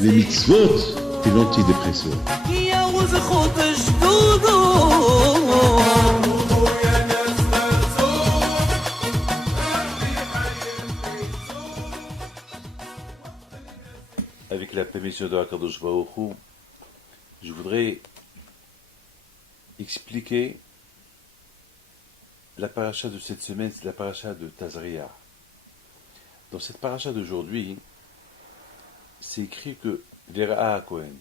Les mitzvot et l'antidépresseur. Avec la permission de Hakadosh Baruch Hu, je voudrais expliquer la paracha de cette semaine, c'est la paracha de Tazria. Dans cette paracha d'aujourd'hui, c'est écrit que Vera a Kohen.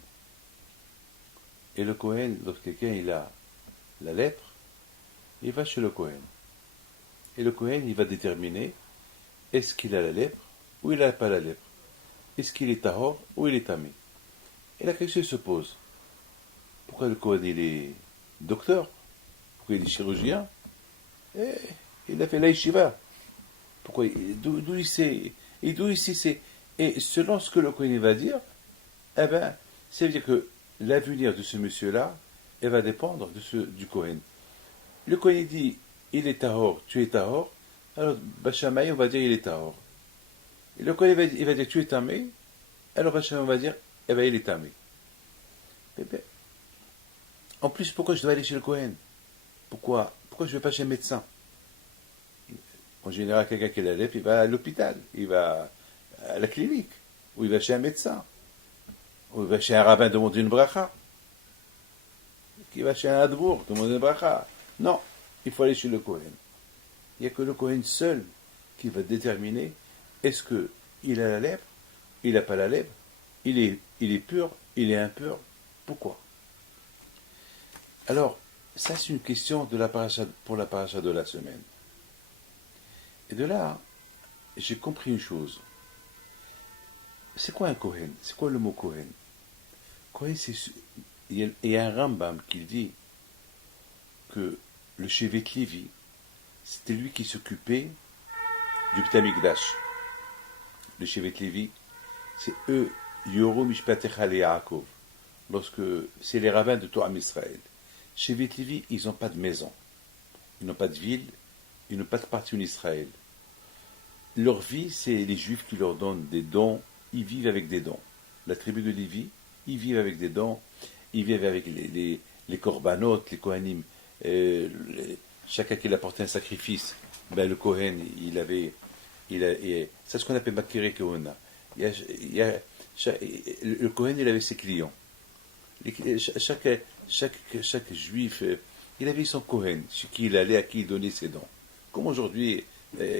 Et le Kohen, lorsque quelqu'un il a la lèpre, il va chez le Kohen. Et le Kohen, il va déterminer est-ce qu'il a la lèpre ou il n'a pas la lèpre. Est-ce qu'il est tahor ou il est tamé. Et la question se pose. Pourquoi le Kohen il est docteur? Pourquoi il est chirurgien? Et il a fait la yeshiva. Pourquoi? D'où il sait? Et d'où ici c'est? Et selon ce que le Kohen va dire, eh ben, ça veut dire que l'avenir de ce monsieur-là, elle va dépendre du Kohen. Le Kohen dit, il est tahor, tu es tahor, alors Bachamaï, on va dire, il est tahor. Et le Kohen il va dire, tu es tamé, alors Bachamaï, on va dire, eh ben, il est tamé. Eh ben, en plus, pourquoi je dois aller chez le Kohen? Pourquoi je ne vais pas chez le médecin? En général, quelqu'un qui a la lèpre, il va à l'hôpital, il va à la clinique, ou il va chez un médecin, ou il va chez un rabbin demander une bracha, qui va chez un adbour demander une bracha. Non, il faut aller chez le Kohen. Il n'y a que le Kohen seul qui va déterminer est-ce qu'il a la lèpre, il n'a pas la lèpre, il est pur, il est impur, pourquoi? Alors, ça c'est une question pour la paracha de la semaine. Et de là, j'ai compris une chose. C'est quoi un Kohen? C'est quoi le mot Kohen? Kohen, il y a un Rambam qui dit que le Shevet Lévi, c'était lui qui s'occupait du Beit HaMikdash. Le Shevet Lévi, c'est eux, Yoru Mishpatecha le Yaakov, lorsque c'est les rabbins de tout Am Israël. Shevet Lévi, ils n'ont pas de maison, ils n'ont pas de ville, ils n'ont pas de parti en Israël. Leur vie, c'est les Juifs qui leur donnent des dons, ils vivent avec des dons. La tribu de Lévi, ils vivent avec des dons, ils vivent avec les korbanot, les kohanim. Chacun qui apportait un sacrifice, ben le Kohen, c'est ce qu'on appelle Makere Kohona. Le Kohen, il avait ses clients. Chaque juif, il avait son Kohen, chez qui il allait, à qui il donnait ses dons. Comme aujourd'hui,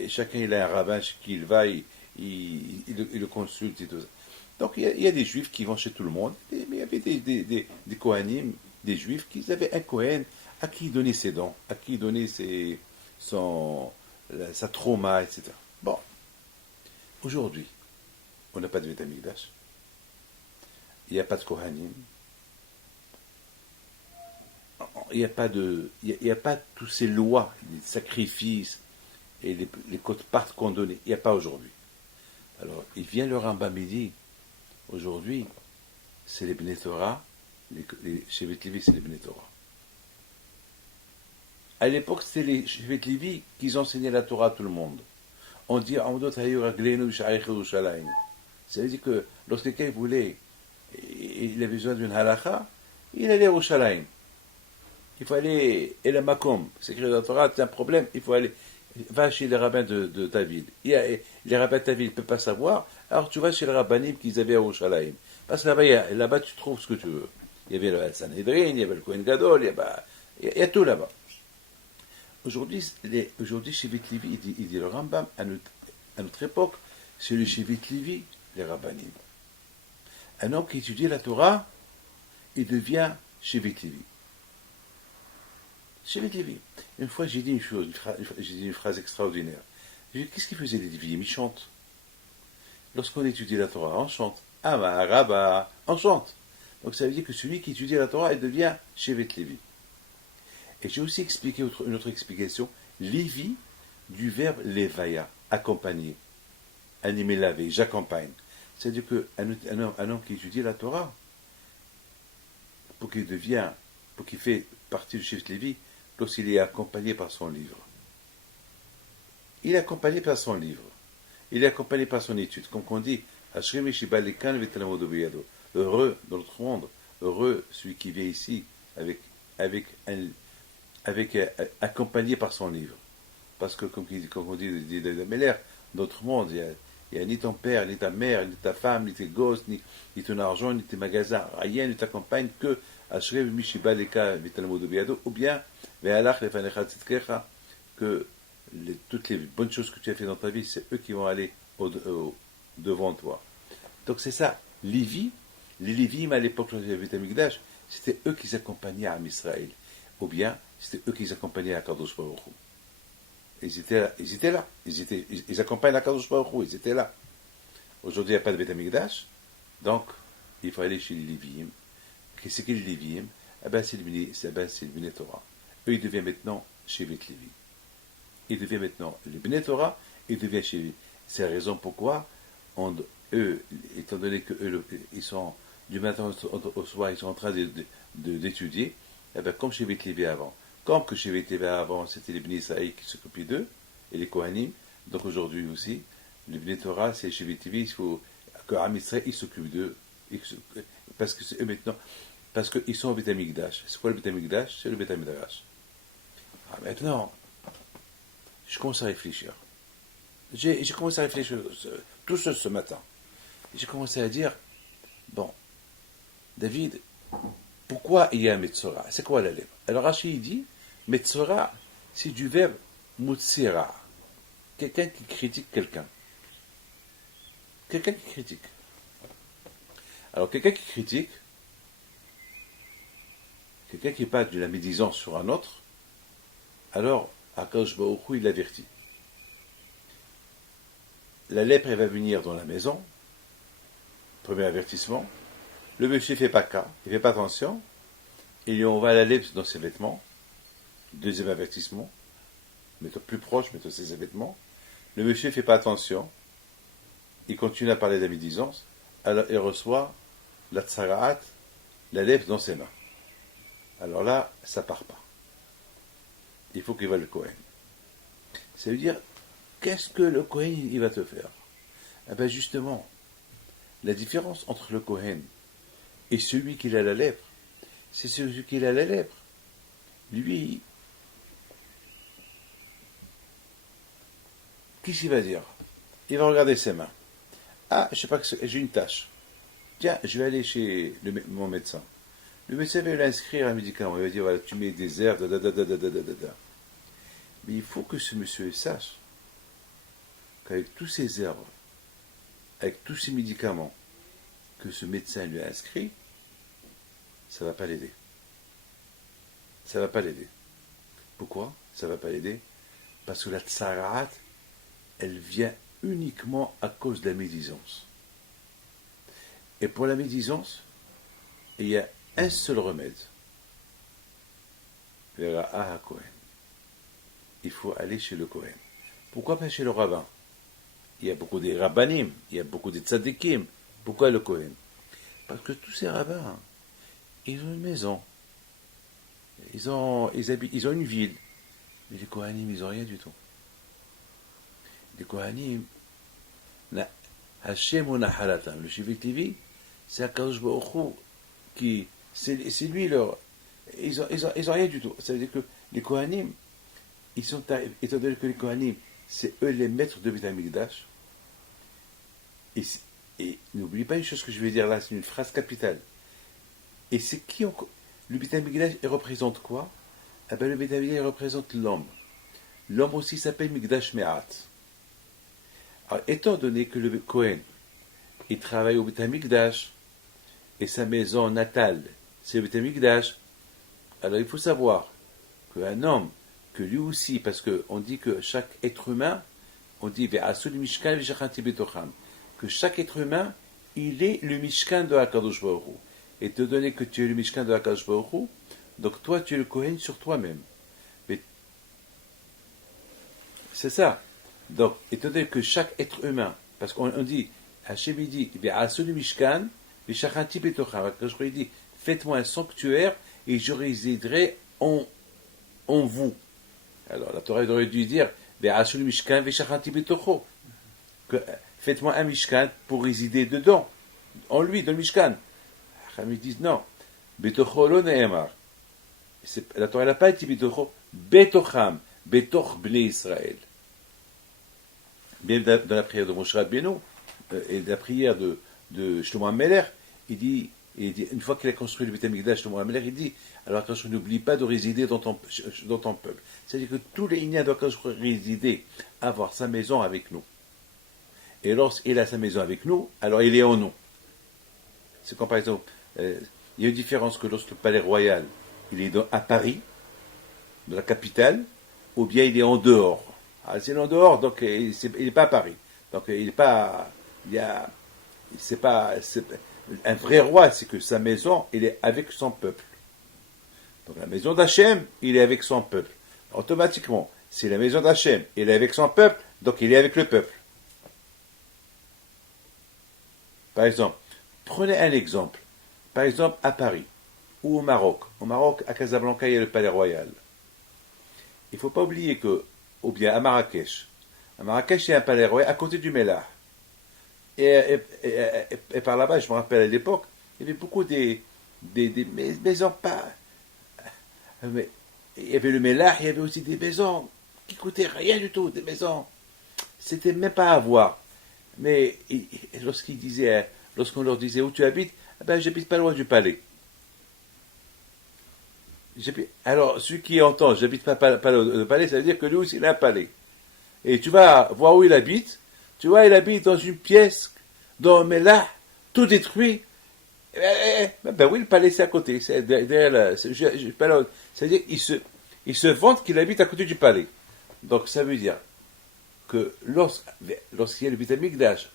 chacun il a un rabbin chez qui il va, il le consulte et tout ça. Donc il y a des juifs qui vont chez tout le monde, mais il y avait des Kohanim, des juifs qui avaient un Kohen à qui il donnait ses dons, à qui il donnait sa trauma, etc. Bon, aujourd'hui, on n'a pas de Beit HaMikdash, il n'y a pas de Kohanim, il n'y a pas toutes ces lois, les sacrifices et les cotes-parts qu'on donnait. Il n'y a pas aujourd'hui. Alors, il vient le Rambam midi. Aujourd'hui, c'est les Bnei Torah, chez Shevet Lévi, c'est les Bnei Torah. À l'époque, c'était les Shevet Lévi qui enseignaient la Torah à tout le monde. On dit, ça veut dire que lorsque quelqu'un voulait, il avait besoin d'une halakha, il allait à Yerushalayim. Il faut aller, et le makom, c'est écrit dans la Torah, c'est un problème, il faut aller, va chez les rabbins de ta ville. Les rabbins de ta ville ne peuvent pas savoir, alors tu vas chez les rabbinim qu'ils avaient à Yerushalayim. Parce que là-bas, tu trouves ce que tu veux. Il y avait le Sanhedrin, il y avait le Kohen Gadol, il y a tout là-bas. Aujourd'hui, Shevet Lévi, il dit le Rambam, à notre époque, c'est le Shevet Lévi, les rabbinim. Un homme qui étudie la Torah, il devient Shevet Lévi. Shevet Lévi. Une fois, j'ai dit une phrase extraordinaire. J'ai dit, qu'est-ce qu'ils faisaient les Lévi'im? Ils chantent. Lorsqu'on étudie la Torah, on chante. Amar, Rabba, on chante. Donc ça veut dire que celui qui étudie la Torah, il devient Shevet Lévi. Et j'ai aussi expliqué une autre explication. Lévi, du verbe levaya, accompagner. Animer, laver, j'accompagne. C'est-à-dire qu'un homme qui étudie la Torah, pour qu'il fait partie du Shevet Lévi, lorsqu'il est accompagné par son livre. il est accompagné par son livre. Il est accompagné par son étude. Comme on dit, heureux dans notre monde, heureux celui qui vient ici avec accompagné par son livre. Parce que, comme on dit de Meller, notre monde, il n'y a ni ton père, ni ta mère, ni ta femme, ni tes gosses, ni ton argent, ni tes magasins. Rien ne t'accompagne que ou bien que toutes les bonnes choses que tu as fait dans ta vie, c'est eux qui vont aller devant toi. Donc c'est ça. Les Lévim à l'époque, lorsqu'il y avait Amikdash, c'était eux qui accompagnaient à Israël. Ou bien, c'était eux qui accompagnaient à Kadosh Baruch Hu. Ils étaient là. Ils accompagnent à Kadosh Baruch Hu. Ils étaient là. Aujourd'hui, il n'y a pas de Beth Amikdash. Donc, il faut aller chez les Lévim. Qu'est-ce que les Lévim? C'est le Bnei Torah. Eux, ils deviennent maintenant chez Beth Lévi. Ils deviennent maintenant le Bnei Torah. Ils deviennent chez Lévi. C'est la raison pourquoi eux, étant donné qu'eux, ils sont du matin au soir, ils sont en train d'étudier, comme chez Beth Lévi avant. Comme que chez Beth Lévi avant, c'était les Bnei Israël qui s'occupaient d'eux, et les Kohanim, donc aujourd'hui aussi, le Bnei Torah, c'est chez Beth Lévi, il faut que Am Israël, il s'occupe d'eux, parce que c'est eux maintenant, parce qu'ils sont au Beth Amikdash. C'est quoi le Beth Amikdash? C'est le Beth Amikdash. Maintenant, je commence à réfléchir. J'ai commencé à réfléchir tout seul ce matin. J'ai commencé à dire, bon, David, pourquoi il y a un Metzora? C'est quoi la lèvre? Alors Rachid dit, Metzora, c'est du verbe Mutsira. Quelqu'un qui critique quelqu'un. Quelqu'un qui critique. Alors quelqu'un qui critique, quelqu'un qui parle de la médisance sur un autre, alors Akadosh Baruch Hu, il l'avertit. La lèpre, elle va venir dans la maison. Premier avertissement. Le monsieur ne fait pas cas, il ne fait pas attention. Il lui envoie la lèpre dans ses vêtements. Deuxième avertissement. Mets-toi plus proche, mets-toi ses vêtements. Le monsieur ne fait pas attention. Il continue à parler de la médisance. Alors il reçoit la tsaraat, la lèpre dans ses mains. Alors là, ça part pas. Il faut qu'il va le Kohen. Ça veut dire, qu'est-ce que le Kohen il va te faire? Justement, la différence entre le Kohen et celui qui a la lèpre, c'est celui qui a la lèpre. Lui, qu'est-ce qu'il va dire? Il va regarder ses mains. Je sais pas que j'ai une tâche. Tiens, je vais aller chez mon médecin. Le médecin va lui inscrire un médicament. Il va dire, voilà, tu mets des herbes, Mais il faut que ce monsieur sache qu'avec tous ces herbes, avec tous ces médicaments que ce médecin lui a inscrits, ça ne va pas l'aider. Ça ne va pas l'aider. Pourquoi ça ne va pas l'aider? Parce que la tsarat, elle vient uniquement à cause de la médisance. Et pour la médisance, il y a un seul remède. Vers Kohen. Il faut aller chez le Kohen. Pourquoi pas chez le rabbin? Il y a beaucoup de rabbanim, il y a beaucoup de tzadikim. Pourquoi le Kohen? Parce que tous ces rabbins, ils ont une maison. Ils ont une ville. Mais les Kohanim, ils n'ont rien du tout. Les Kohanim, Hashem ou Nahalatam, le Shevet Levi, c'est Akadosh Baruch Hu qui, c'est lui leur, ils ont rien du tout. Ça veut dire que les Kohanim, étant donné que les Kohanim, c'est eux les maîtres de Beth Amikdash. Et n'oublie pas une chose que je vais dire là, c'est une phrase capitale. Et c'est qui le Beth Amikdash, il représente quoi? Le Beth Amikdash, il représente l'homme. L'homme aussi s'appelle Mikdash Me'at. Alors, étant donné que le Kohen, il travaille au Beth Amikdash, et sa maison natale, c'est le Beth Amikdash, alors il faut savoir qu'un homme, que lui aussi, parce qu'on dit que chaque être humain, on dit que chaque être humain, il est le Mishkan de Hakadosh Baruch Hu. Et te donner que tu es le Mishkan de Hakadosh Baruch Hu, donc toi tu es le Kohen sur toi-même. Mais c'est ça. Donc, étant donné que chaque être humain, parce qu'on dit, Hachem dit, le Mishkan, je dit, faites-moi un sanctuaire et je résiderai en vous. Alors la Torah aurait dû dire, Faites-moi un Mishkan pour résider dedans, en lui, dans le Mishkan. Ils disent non. Betocho lo ne'emar. La Torah n'a pas été Betocho, Betocham, Betoch Bnei Israël. Même dans la prière de Moshe Rabbeinu et la prière de Shlomo HaMelech, il dit, une fois qu'il a construit le Beit HaMikdash, Shlomo HaMelech, il dit, alors attention, n'oublie pas de résider dans ton peuple. C'est-à-dire que tous les Ignats doivent résider, avoir sa maison avec nous. Et lorsqu'il a sa maison avec nous, alors il est en nous. C'est comme par exemple, il y a une différence que lorsque le palais royal, il est à Paris, dans la capitale, ou bien il est en dehors. Alors, s'il est en dehors, donc il n'est pas à Paris. Donc il n'est pas. Un vrai roi, c'est que sa maison, il est avec son peuple. Donc la maison d'Hachem, il est avec son peuple. Automatiquement, si la maison d'Hachem, il est avec son peuple, donc il est avec le peuple. Par exemple, prenez un exemple. Par exemple, à Paris ou au Maroc. Au Maroc, à Casablanca, il y a le palais royal. Il ne faut pas oublier que, ou bien à Marrakech, il y a un palais royal à côté du Mellah. Et par là-bas, je me rappelle à l'époque, il y avait beaucoup des maisons pas. Mais il y avait le Mellah, il y avait aussi des maisons qui coûtaient rien du tout, des maisons. C'était même pas à voir. Mais lorsqu'on leur disait où tu habites, ben j'habite pas loin du palais. Alors, celui qui entend j'habite pas le palais, ça veut dire que lui aussi il a un palais. Et tu vas voir où il habite. Tu vois, il habite dans une pièce, mais là, tout détruit. Ben oui, le palais c'est à côté, c'est derrière là. C'est-à-dire il se vante qu'il habite à côté du palais. Donc ça veut dire que lorsqu'il y a le Beit HaMikdash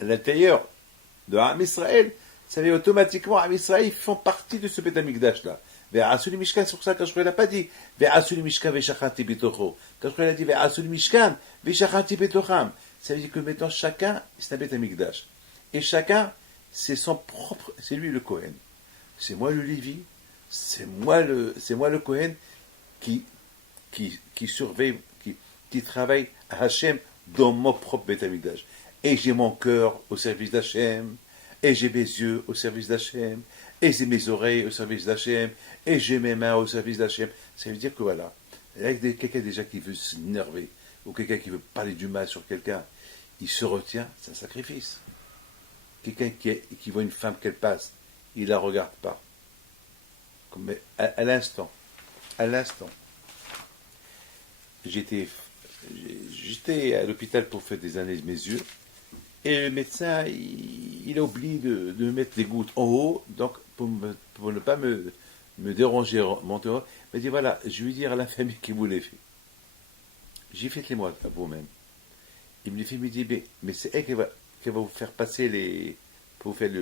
à l'intérieur de Am Israël, ça veut dire automatiquement Am Israël ils font partie de ce Beit HaMikdash là. Ve'asu Mishkan, c'est pour ça que Kashmir n'a pas dit Ve'asu Mishkan ve'shachanti betocho. Kashmir a dit Ve'asu Mishkan ve'shachanti betocham. Ça veut dire que maintenant chacun c'est un Beit HaMikdash. Et chacun c'est son propre, c'est lui le Kohen. C'est moi le Lévi, c'est moi le Kohen qui surveille, qui travaille à Hachem dans mon propre Beit HaMikdash. Et j'ai mon cœur au service d'Hachem, et j'ai mes yeux au service d'Hachem, et j'ai mes oreilles au service d'Hachem, et j'ai mes mains au service d'Hachem. Ça veut dire que voilà, avec quelqu'un déjà qui veut s'énerver, ou quelqu'un qui veut parler du mal sur quelqu'un, il se retient, c'est un sacrifice. Quelqu'un qui voit une femme qu'elle passe, il ne la regarde pas. Mais à l'instant, j'étais à l'hôpital pour faire des analyses de mes yeux, et le médecin, il a oublié de me mettre des gouttes en haut, donc pour ne pas me déranger, monter en haut, il m'a dit voilà, je vais dire à la famille qui vous les fait. J'ai fait les moi à vous-même. Il me les fait, il me dit mais c'est elle qui va vous faire passer pour vous faire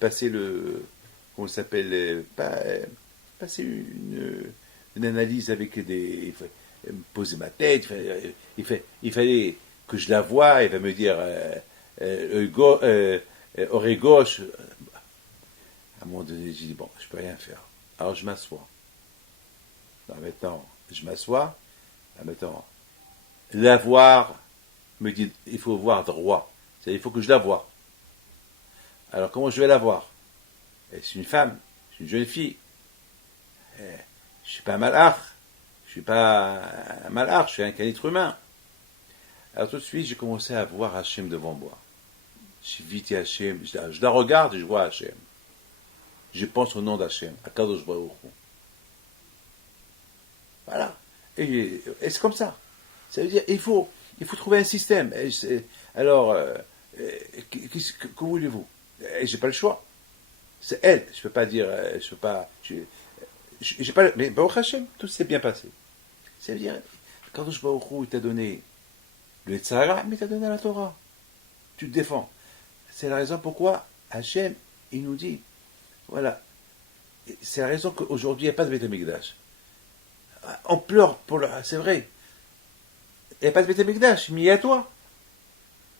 passer le, comment ça s'appelle, passer une analyse avec il me poser ma tête, il fallait que je la voie, il va me dire oreille gauche. À un moment donné, j'ai dit bon, je peux rien faire. Alors je m'assois. Maintenant, je m'assois. Maintenant, la voir me dit il faut voir droit. C'est-à-dire, il faut que je la voie. Alors comment je vais la voir? C'est une femme, c'est une jeune fille. Je ne suis pas un malach. Je suis qu'un être humain. Alors tout de suite, j'ai commencé à voir Hachem devant moi. J'ai vite Hachem, je la regarde et je vois Hachem. Je pense au nom d'Hachem, à Kadosh Baruch Hu. Voilà. Et c'est comme ça. Ça veut dire, il faut trouver un système. Alors, que voulez-vous? J'ai pas le choix. C'est elle. Je peux pas dire, j'ai pas, mais Baruch Hachem, tout s'est bien passé. Ça veut dire, Kadosh Baruch Hu, il t'a donné le Tzara, mais il t'a donné la Torah. Tu te défends. C'est la raison pourquoi Hachem, il nous dit, voilà, c'est la raison qu'aujourd'hui, il n'y a pas de Beit HaMikdash. On pleure c'est vrai. Il n'y a pas de Beit HaMikdash, mais il y a toi.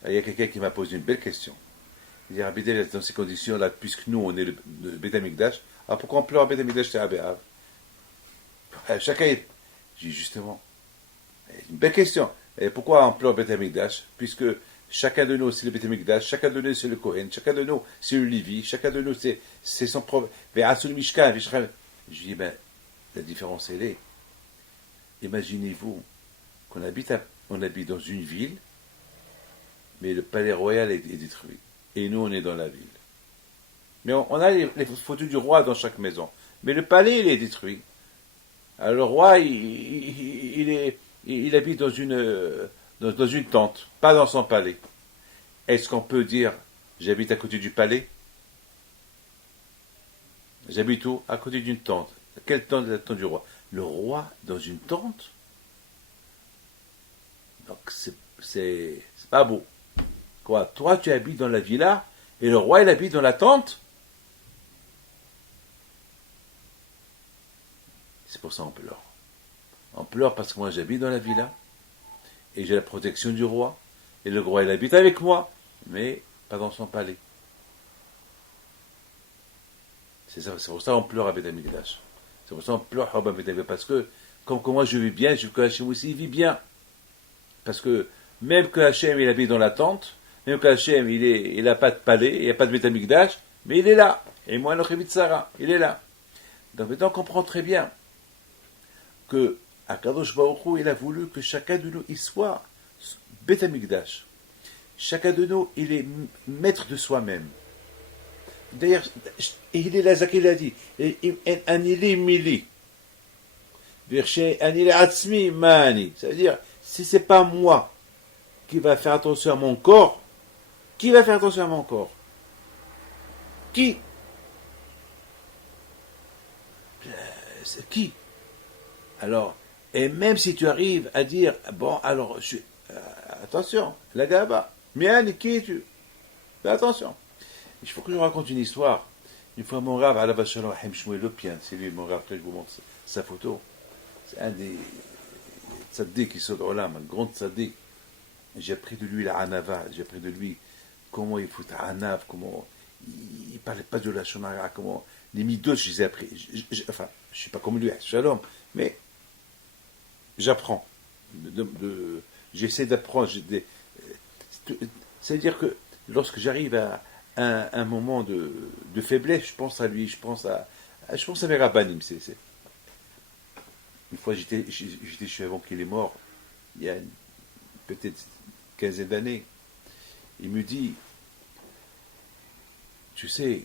Il y a quelqu'un qui m'a posé une belle question. Il dit, Rabbi David, dans ces conditions-là, puisque nous, on est le Beit HaMikdash, alors pourquoi on pleure à Beit HaMikdash, c'est Abéav? Chacun est. J'ai dit, justement, Une belle question. Et pourquoi on pleure Beth Amikdash? Puisque chacun de nous, c'est le Beth Amikdash, chacun de nous, c'est le Kohen, chacun de nous, c'est le Lévi, chacun de nous, c'est son propre. Je dis, ben, la différence, elle est. Imaginez-vous qu'on on habite dans une ville, mais le palais royal est détruit. Et nous, on est dans la ville. Mais on a les photos du roi dans chaque maison. Mais le palais, il est détruit. Alors le roi, il habite dans une tente, pas dans son palais. Est-ce qu'on peut dire, j'habite à côté du palais? J'habite où? À côté d'une tente. Quelle tente? La tente du roi. Le roi dans une tente? Donc c'est pas beau. Quoi? Toi, tu habites dans la villa et le roi, il habite dans la tente? C'est pour ça qu'on pleure. On pleure parce que moi, j'habite dans la villa et j'ai la protection du roi. Et le roi, il habite avec moi, mais pas dans son palais. C'est pour ça qu'on pleure à Beth Amikdash. C'est pour ça qu'on pleure à Beth Amikdash. Parce que, comme moi je vis bien, je veux que Hachem aussi vit bien. Parce que, même que Hachem il habite dans la tente, même que Hachem il n'a pas de palais, il n'y a pas de Beth Amikdash, mais il est là. Et moi, Nochemit Sarah, il est là. Donc maintenant, on comprend très bien que Akadosh Baruch Hu, il a voulu que chacun de nous, il soit Beth Amikdash. Chacun de nous, il est maître de soi-même. D'ailleurs, il est là, il a dit, Anili Mili. Anili Atzmi Mani. Ça veut dire, si ce n'est pas moi qui va faire attention à mon corps, qui va faire attention à mon corps? Qui? C'est qui? Alors, et même si tu arrives à dire, bon, alors, attention, la gaba, Miani, qui es-tu? Fais attention. Il faut que je raconte une histoire. Une fois, mon rave, Alav Shalom, Haim Shmuel Lopian, c'est lui, mon rave, après je vous montre sa photo. C'est un des tzaddik qui sort de Olam, un grand tzaddik. J'ai appris de lui la Hanava, j'ai appris de lui comment il faut Hanav, comment il ne parlait pas de la Shonara, comment les midot, je les ai appris. Enfin, je ne suis pas comme lui, Shalom, mais j'apprends. J'essaie d'apprendre. C'est-à-dire que lorsque j'arrive à un moment de faiblesse, je pense à lui, je pense à mes rabbanim. Une fois, j'étais chez avant qu'il est mort, il y a peut-être une quinzaine d'années. Il me dit, tu sais,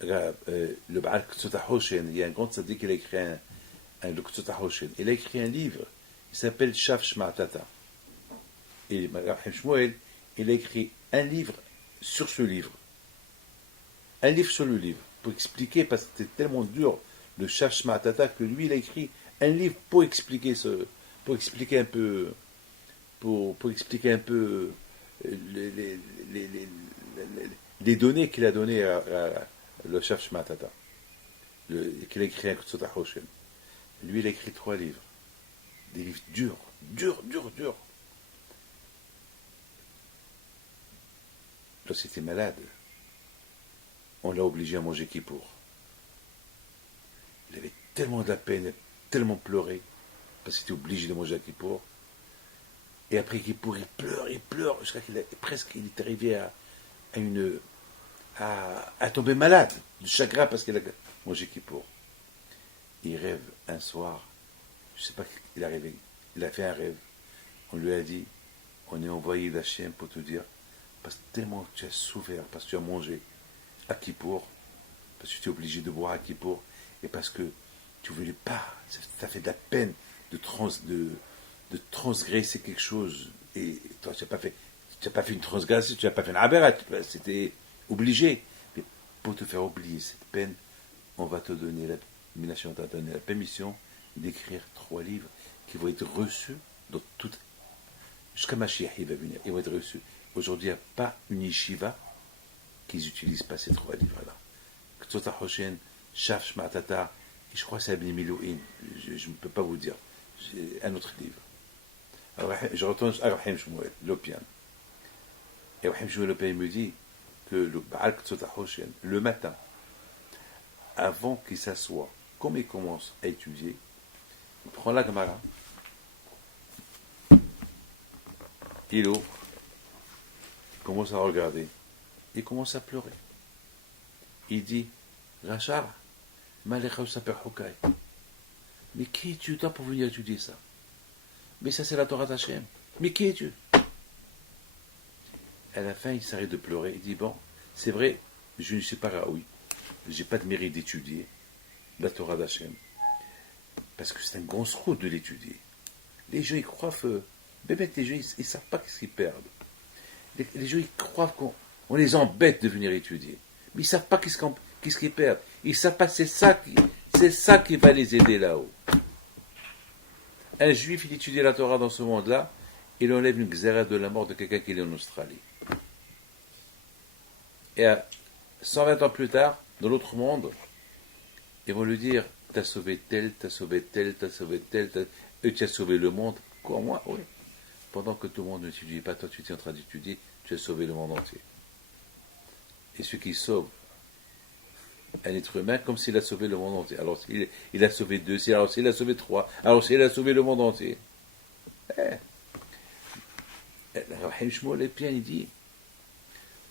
le Baal Ktsota Hoshen, il y a un grand tzaddik qui a écrit le Ktsota Hoshen. Il a écrit un livre, il s'appelle Shaf Shma'atata. Et Rahim Shmuel, il a écrit un livre sur ce livre. Un livre sur le livre. Pour expliquer, parce que c'était tellement dur, le Shaf Shma'atata, que lui, il a écrit un livre pour expliquer un peu les données qu'il a données à le Shaf Shma'atata. Qu'il a écrit un Ktsota Hoshen. Lui, il a écrit 3 livres. Des livres durs. Lorsqu'il était malade, on l'a obligé à manger Kippour. Il avait tellement de la peine, tellement pleuré, parce qu'il était obligé de manger à Kippour. Et après Kippour, il pleure, jusqu'à qu'il est arrivé à tomber malade, de chagrin, parce qu'il a mangé Kippour. Il rêve un soir, je ne sais pas, il a fait un rêve. On lui a dit, on est envoyé d'Hachem pour te dire, parce que tellement tu as souffert, parce que tu as mangé à Kippour, parce que tu es obligé de boire à Kippour, et parce que tu ne voulais pas, ça fait de la peine de transgresser quelque chose, et toi tu n'as pas fait une transgression, tu n'as pas fait une aberrat, c'était obligé. Mais pour te faire oublier cette peine, on va te donner la permission d'écrire 3 livres qui vont être reçus dans toute, jusqu'à Mashiach, il va venir, ils vont être reçus. Aujourd'hui, il n'y a pas une yeshiva qui n'utilise pas ces 3 livres-là. Ktsota Hoshen, Shaf Shma'atata, et je crois que c'est Abni Milouin, je ne peux pas vous dire, j'ai un autre livre. Alors, je retourne à Rahim Shmuel, l'Opian. Et Rahim Shmuel, l'Opian, me dit que le Baal Ktsota Hoshen, le matin, avant qu'il s'assoie, comme il commence à étudier, il prend la Gemara, il ouvre, il commence à regarder, il commence à pleurer. Il dit, Rachar, Malecha Saper Hokai. Mais qui es-tu toi pour venir étudier ça? Mais ça c'est la Torah d'Hachem. Mais qui es-tu? À la fin, il s'arrête de pleurer. Il dit, bon, c'est vrai, je ne suis pas Raoui. Je n'ai pas de mérite d'étudier la Torah d'Hachem. Parce que c'est un grand srout de l'étudier. Les gens, ils croient que... les gens, ils ne savent pas ce qu'ils perdent. Les gens, ils croient qu'on les embête de venir étudier. Mais ils ne savent pas qu'est-ce qu'ils perdent. Ils ne savent pas, c'est ça qui va les aider là-haut. Un juif, il étudie la Torah dans ce monde-là, il enlève une xéra de la mort de quelqu'un qui est en Australie. Et à 120 ans plus tard, dans l'autre monde, ils vont lui dire, t'as sauvé tel, t'as sauvé tel, t'as sauvé tel, tu as sauvé le monde. Quoi, moi? Oui. Pendant que tout le monde n'étudie pas, toi tu es en train d'étudier, tu as sauvé le monde entier. Et ce qui sauve un être humain, comme s'il a sauvé le monde entier. Alors il a sauvé 2, alors s'il a sauvé 3, alors s'il a sauvé le monde entier. Rahim Shmuel Epien, il dit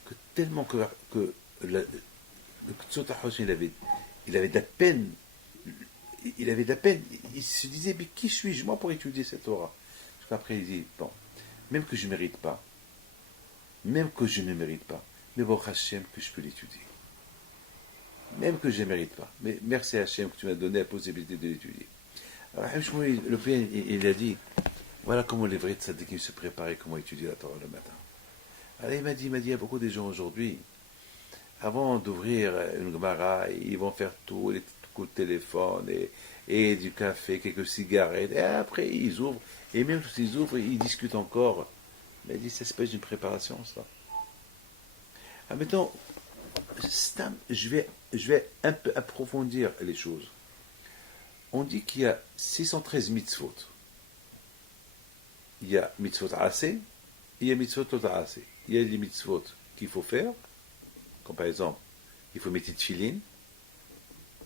que tellement que le Tzot HaChosh, il avait de la peine, il se disait, mais qui suis-je moi pour étudier cette Torah? Parce qu'après il dit, bon, même que je ne mérite pas, mais bon Hachem que je peux l'étudier. Même que je ne mérite pas. Mais merci Hachem que tu m'as donné la possibilité de l'étudier. Alors Rahim Shmuel, le Pien, il a dit, voilà comment les vrais tzadikim se préparaient, comment étudier la Torah le matin. Alors il m'a dit, il y a beaucoup de gens aujourd'hui, avant d'ouvrir une Gemara, ils vont faire tout, les coups de téléphone, et du café, quelques cigarettes, et après ils ouvrent, et même s'ils ouvrent, ils discutent encore. Mais il dit, ça c'est pas une préparation, ça. Ah, maintenant, je vais un peu approfondir les choses. On dit qu'il y a 613 mitzvot. Il y a mitzvot assez, il y a mitzvot assez. Il y a des mitzvot qu'il faut faire, comme par exemple, il faut mettre tefillin.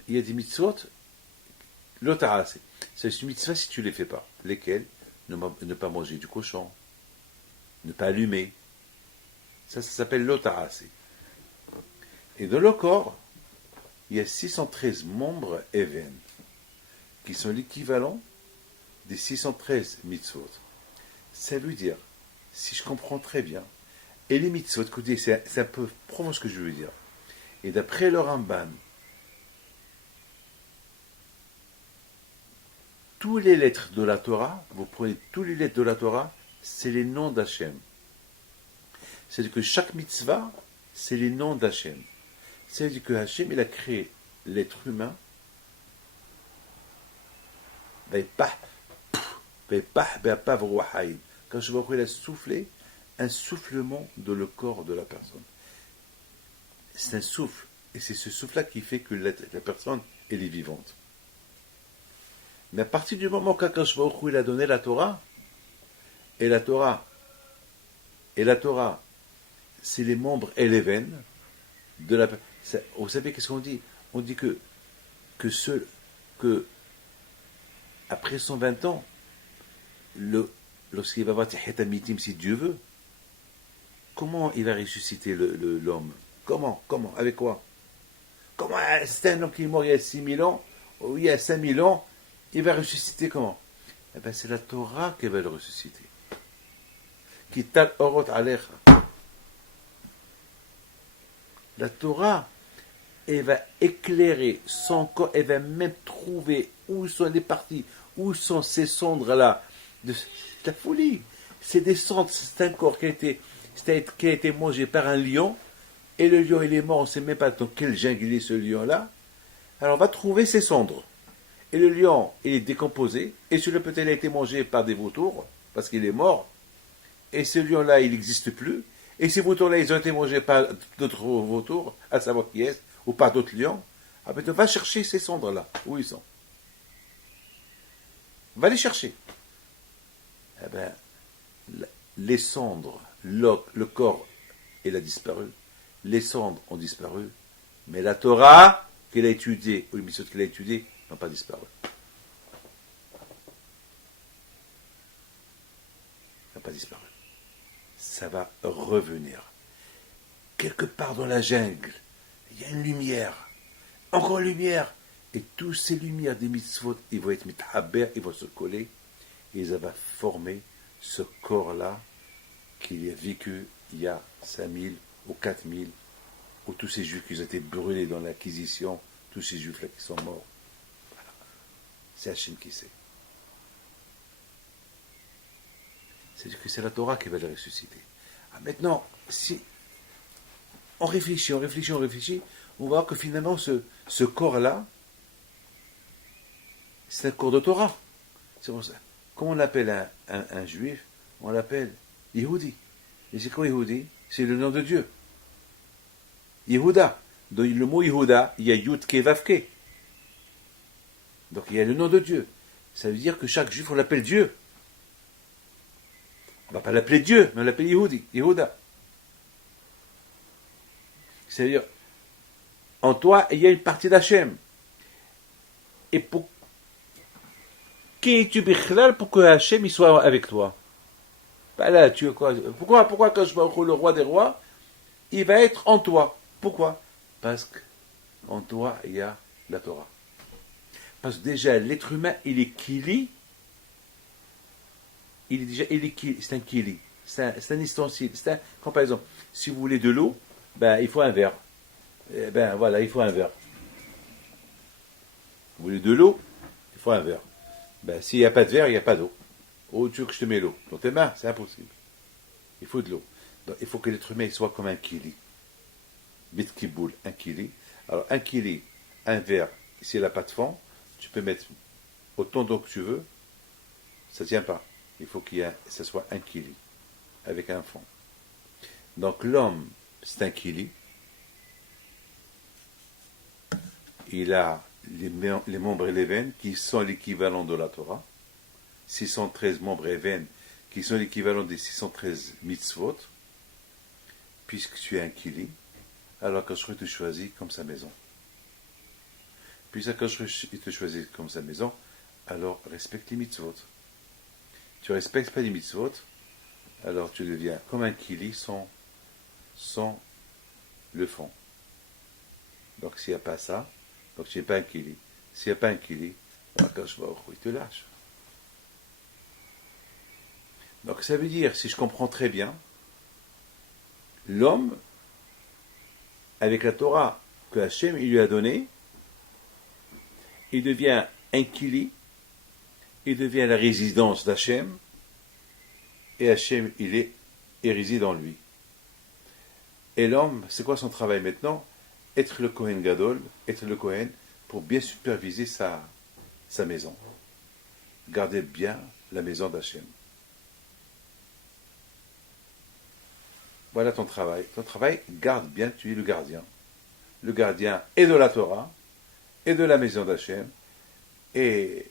Il y a des mitzvot, l'autre assez. C'est une mitzvah si tu ne les fais pas. Lesquelles? Ne pas manger du cochon, ne pas allumer. Ça s'appelle l'autre assez. Et dans le corps, il y a 613 membres even, qui sont l'équivalent des 613 mitzvot. Ça veut dire, si je comprends très bien, et les mitzvot, écoutez, c'est un peu profond ce que je veux dire. Et d'après le Ramban, tous les lettres de la Torah, vous prenez tous les lettres de la Torah, c'est les noms d'Hachem. C'est-à-dire que chaque mitzvah, c'est les noms d'Hachem. C'est-à-dire que Hachem, il a créé l'être humain. Quand je vois qu'il a soufflé, un soufflement de le corps de la personne. C'est un souffle. Et c'est ce souffle-là qui fait que la personne, elle est vivante. Mais à partir du moment qu'Akash Baruch Hu, il a donné la Torah, et la Torah, c'est les membres eleven de la personne. Vous savez qu'est-ce qu'on dit? On dit que après 120 ans, lorsqu'il va voir Tihyat HaMitim, si Dieu veut, comment il va ressusciter l'homme? Comment? Avec quoi? Comment? C'est un homme qui est mort il y a 6000 ans, ou il y a 5000 ans, il va ressusciter comment? Eh bien, c'est la Torah qui va le ressusciter. Kitat Orot Alecha. La Torah, elle va éclairer son corps, elle va même trouver où sont les parties, où sont ces cendres-là. C'est la folie. C'est des cendres, c'est un corps qui a été mangé par un lion, et le lion, il est mort, on ne sait même pas dans quel jungle il est ce lion-là. Alors on va trouver ces cendres. Et le lion, il est décomposé, et celui-là peut-être a été mangé par des vautours, parce qu'il est mort, et ce lion-là, il n'existe plus, et ces vautours-là, ils ont été mangés par d'autres vautours, à savoir qui est, ou par d'autres lions. Ah ben, va chercher ces cendres-là, où ils sont. Va les chercher. Eh ben, les cendres, le corps, il a disparu, les cendres ont disparu, mais la Torah qu'il a étudiée, ou les mitzvot qu'il a étudiées, n'ont pas disparu. N'a pas disparu. ça va revenir. Quelque part dans la jungle, il y a une lumière, encore une lumière, et toutes ces lumières des mitzvot, ils vont être mithaber, ils vont se coller, et ça va former ce corps-là qu'il a vécu il y a 5000 ou 4000, ou tous ces juifs qui ont été brûlés dans l'Inquisition, tous ces juifs-là qui sont morts. Voilà. C'est Hachem qui sait. C'est-à-dire que c'est la Torah qui va les ressusciter. Ah, maintenant, si on réfléchit, on va voir que finalement, ce corps-là, c'est un corps de Torah. C'est pour ça. Comment on appelle un juif? On l'appelle Yehudi. Et c'est quoi Yehudi? C'est le nom de Dieu. Yehuda. Dans le mot Yehuda, il y a Yud Ke Vav Ke. Donc il y a le nom de Dieu. Ça veut dire que chaque juif, on l'appelle Dieu. On ne va pas l'appeler Dieu, mais on l'appelle Yehudi, Yehuda. C'est-à-dire, en toi, il y a une partie d'Hachem. Et pour qui es-tu bichlal pour que Hachem il soit avec toi? Ben là, tu quoi? Pourquoi quand je vois le roi des rois, il va être en toi? Pourquoi? Parce qu'en toi, il y a la Torah. Parce que déjà, l'être humain, il est kili. C'est un kili. C'est un ustensile. Comme par exemple, si vous voulez de l'eau, ben, il faut un verre. Ben voilà, il faut un verre. Vous voulez de l'eau, il faut un verre. Ben, s'il n'y a pas de verre, il n'y a pas d'eau. Oh, tu veux que je te mets l'eau dans tes mains? C'est impossible. Il faut de l'eau. Donc, il faut que l'être humain soit comme un kili. Bit kiboul, un kili. Alors, un kili, un verre, s'il n'a pas de fond, tu peux mettre autant d'eau que tu veux, ça ne tient pas. Il faut que ce soit un kili, avec un fond. Donc, l'homme, c'est un kili. Il a les membres et les veines qui sont l'équivalent de la Torah. 613 membres et veines qui sont l'équivalent des 613 mitzvot. Puisque tu es un kili, alors Akash te choisit comme sa maison. Puisque Akash te choisit comme sa maison, alors respecte les mitzvot. Tu ne respectes pas les mitzvot, alors tu deviens comme un kili sans le fond. Donc s'il n'y a pas ça, donc tu n'es pas un kili. S'il n'y a pas un kili, Akash il te lâche. Donc ça veut dire, si je comprends très bien, l'homme, avec la Torah que Hachem il lui a donnée, il devient un kili, il devient la résidence d'Hachem, et Hachem il réside en lui. Et l'homme, c'est quoi son travail maintenant? Être le Kohen Gadol, être le Kohen pour bien superviser sa maison. Garder bien la maison d'Hachem. Voilà ton travail. Ton travail, garde bien, tu es le gardien. Le gardien est de la Torah, et de la maison d'Hachem, et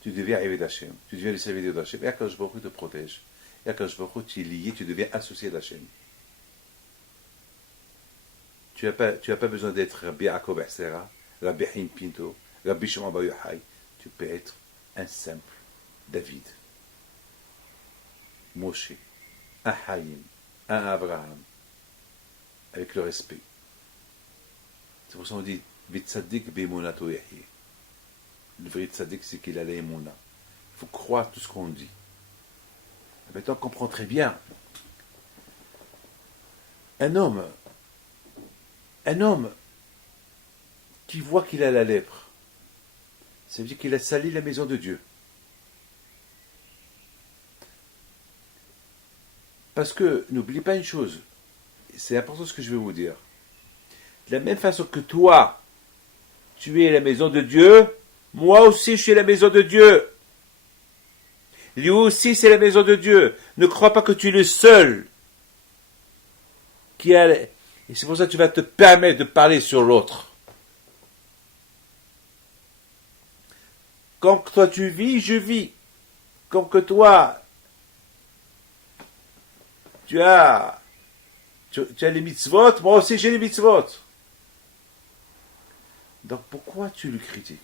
tu deviens Eved d'Hachem. Tu deviens le serviteur d'Hachem, et Akadosh Baruch Hu te protège. Et Akadosh Baruch Hu, tu es lié, tu deviens associé d'Hachem. Tu n'as pas besoin d'être Rabbi Yaakov Essera, Rabbi Haim Pinto, Rabbi Shimon Bar Yochai. Tu peux être un simple David, Moshe, un Haïm, un Abraham, avec le respect. C'est pour ça qu'on dit Vitzadik be'emunato yahye. Le vrai tzaddik, c'est qu'il a l'émouna. Il faut croire tout ce qu'on dit. Maintenant, on comprend très bien. Un homme qui voit qu'il a la lèpre, ça veut dire qu'il a sali la maison de Dieu. Parce que, n'oublie pas une chose, c'est important ce que je vais vous dire. De la même façon que toi, tu es la maison de Dieu, moi aussi je suis la maison de Dieu. Lui aussi c'est la maison de Dieu. Ne crois pas que tu es le seul qui a... Et c'est pour ça que tu vas te permettre de parler sur l'autre. Comme que toi tu vis, je vis. Comme que toi, tu as les mitzvot, moi aussi j'ai les mitzvot. Donc pourquoi tu le critiques?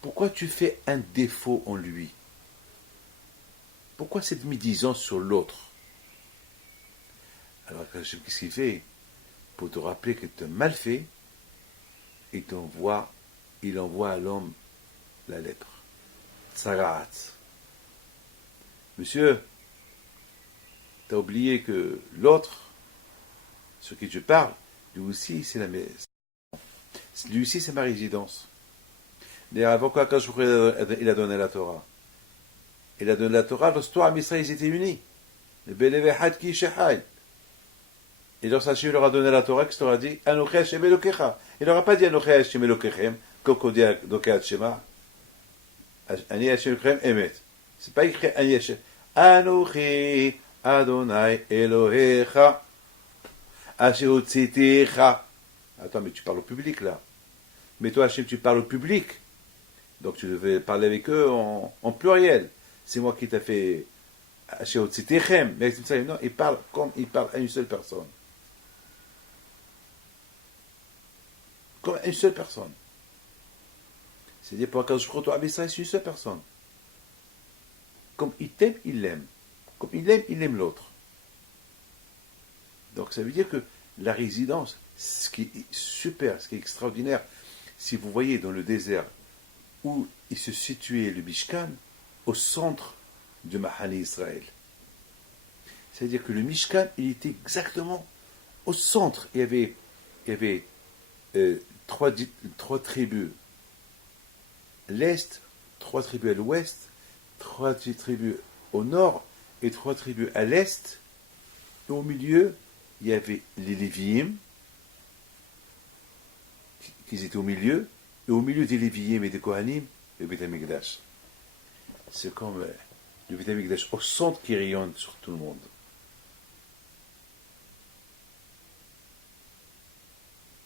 Pourquoi tu fais un défaut en lui? Pourquoi cette médisance sur l'autre? Alors qu'est-ce qu'il fait? Pour te rappeler que tu as mal fait, il envoie à l'homme la lettre. Tsarat. Monsieur, tu as oublié que l'autre, sur qui tu parles, lui aussi c'est ma résidence. D'ailleurs, avant qu'Akash il a donné la Torah. Il a donné la Torah, lorsque à Israël ils étaient unis. Le Belevehad ki shehai. Et lorsque Hachem leur a donné la Torah, qu'est-ce qu'il leur a dit? Anochi Hashem Elokecha. Il leur a pas dit Anochi Hashem Elokechem, comme on dit dans Kehat Shema. Ani Hashem Elokehem Emet. C'est pas écrit Ani Hashem. Anochi Adonai Elohecha. Asher Hotzitecha. Attends, mais tu parles au public là. Mais toi, Hachem, tu parles au public. Donc tu devais parler avec eux en pluriel. C'est moi qui t'ai fait Asher Hotzitechem. Mais non, il parle comme il parle à une seule personne. Comme une seule personne. C'est-à-dire pour Akadosh Baruch Hu, c'est une seule personne. Comme il t'aime, il l'aime. Comme il aime l'autre. Donc ça veut dire que la résidence, ce qui est super, ce qui est extraordinaire, si vous voyez dans le désert où il se situait le Mishkan, au centre de Mahane Israël. C'est-à-dire que le Mishkan, il était exactement au centre. Il y avait trois tribus à l'est, 3 tribus à l'ouest, 3 tribus au nord et 3 tribus à l'est. Et au milieu, il y avait les Lévi'im, qui étaient au milieu, et au milieu des Lévi'im et des Kohanim, le Beth Amikdash. C'est comme le Beth Amikdash au centre qui rayonne sur tout le monde.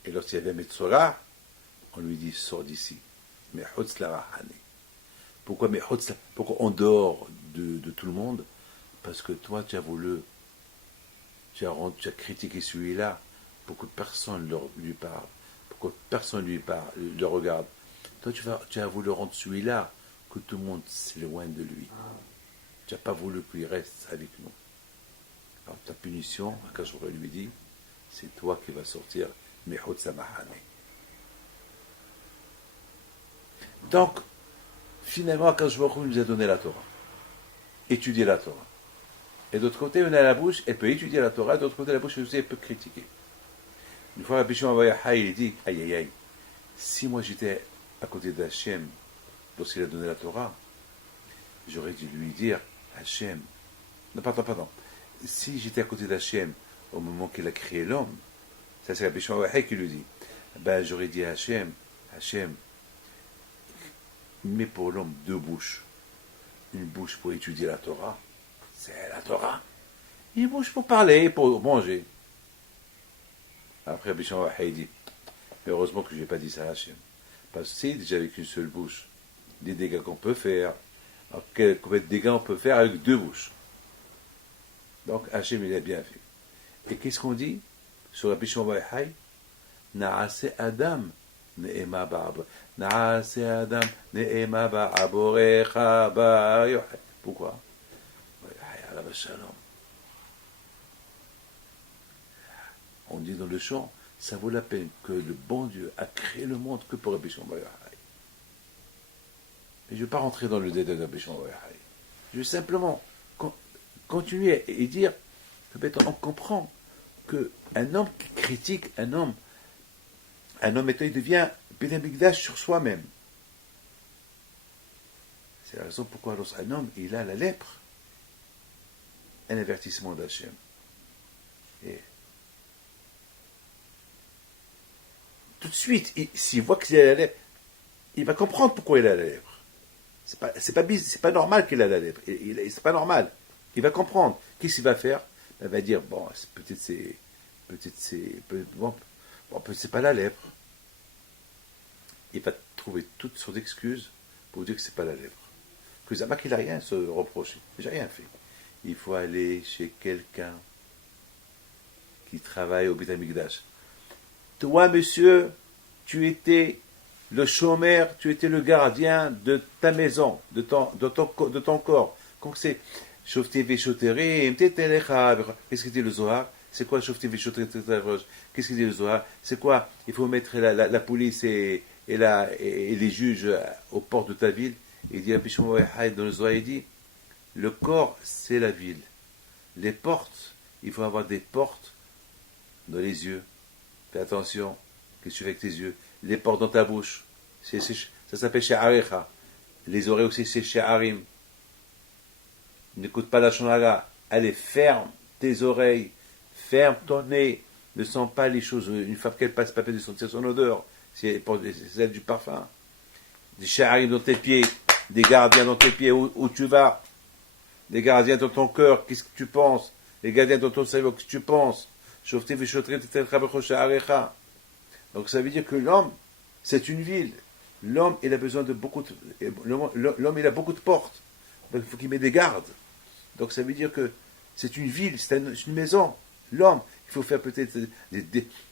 Et lorsqu'il y avait Metzora, on lui dit sors d'ici. Mais pourquoi en dehors de tout le monde? Parce que toi tu as critiqué celui-là pour que personne lui parle, pour que personne le regarde. Toi tu as voulu rendre celui-là que tout le monde s'éloigne de lui. Tu n'as pas voulu qu'il reste avec nous. Alors ta punition, quand je lui dis, c'est toi qui vas sortir. Donc, finalement, Akadosh Baruch Hu nous a donné la Torah. Étudier la Torah. Et d'autre côté, on a la bouche, elle peut étudier la Torah, d'autre côté, la bouche aussi, elle peut critiquer. Une fois, Rabbi Shimon Bar Yochai, il dit, aïe aïe aïe, si moi j'étais à côté d'Hachem, lorsqu'il a donné la Torah, j'aurais dû lui dire, Hachem, non, pardon, si j'étais à côté d'Hachem au moment qu'il a créé l'homme, ça c'est Rabbi Shimon Bar Yochai qui lui dit, ben j'aurais dit à Hachem, mets pour l'homme 2 bouches. Une bouche pour étudier la Torah, c'est la Torah. Une bouche pour parler, pour manger. Après Rabbi Shimon Bar Yochai dit, mais heureusement que je n'ai pas dit ça à Hachem. Parce que c'est déjà avec une seule bouche, des dégâts qu'on peut faire. Alors, combien de dégâts on peut faire avec 2 bouches? Donc Hachem il a bien fait. Et qu'est-ce qu'on dit sur Rabbi Shimon Bar Yochai? Na'ase Adam ne'ema ba'abo. Na'ase Adam ne'ema ba'aborecha Bar Yochai. Pourquoi? On dit dans le chant, ça vaut la peine que le bon Dieu a créé le monde que pour Rabbi Shimon Bar Yochai. Mais je ne vais pas rentrer dans le détail de Rabbi Shimon Bar Yochai. Je vais simplement continuer et dire que on comprend qu'un homme qui critique un homme il devient Beth Amikdash sur soi-même. C'est la raison pourquoi lorsqu'un homme il a la lèpre, un avertissement d'Hachem. Et tout de suite, s'il voit qu'il a la lèpre, il va comprendre pourquoi il a la lèpre. C'est pas normal qu'il a la lèpre. C'est pas normal. Il va comprendre. Qu'est-ce qu'il va faire? Il va dire, bon, peut-être c'est pas la lèpre. Il va trouver toutes sortes d'excuses pour dire que c'est pas la lèpre. Que Zama qu'il n'a rien à se reprocher. J'ai rien fait. Il faut aller chez quelqu'un qui travaille au Beth Amikdash. Toi, monsieur, tu étais le chômeur, tu étais le gardien de ta maison, de ton corps. Donc Shoftim veshoterim, tetelecha. Qu'est-ce que dit le Zohar? C'est quoi Shoftim veshoterim, tetelecha? Qu'est-ce que dit le Zohar? C'est quoi? Il faut mettre la police et les juges aux portes de ta ville. Il dit, dans le Zohar, il dit, le corps, c'est la ville. Les portes, il faut avoir des portes dans les yeux. Fais attention, qu'est-ce que tu fais avec tes yeux? Les portes dans ta bouche. Ça s'appelle She'arecha. Les oreilles aussi, c'est She'arim. N'écoute pas la shonara. Allez, ferme tes oreilles. Ferme ton nez. Ne sens pas les choses. Une femme qu'elle passe, pas de sentir son odeur. C'est celle du parfum. Des She'arim dans tes pieds. Des gardiens dans tes pieds. Où tu vas? Des gardiens dans ton cœur. Qu'est-ce que tu penses? Les gardiens dans ton cerveau. Qu'est-ce que tu penses? Donc ça veut dire que l'homme, c'est une ville. L'homme, il a besoin de beaucoup de... L'homme, il a beaucoup de portes. Donc il faut qu'il mette des gardes. Donc ça veut dire que c'est une ville, c'est une maison. L'homme, il faut faire peut-être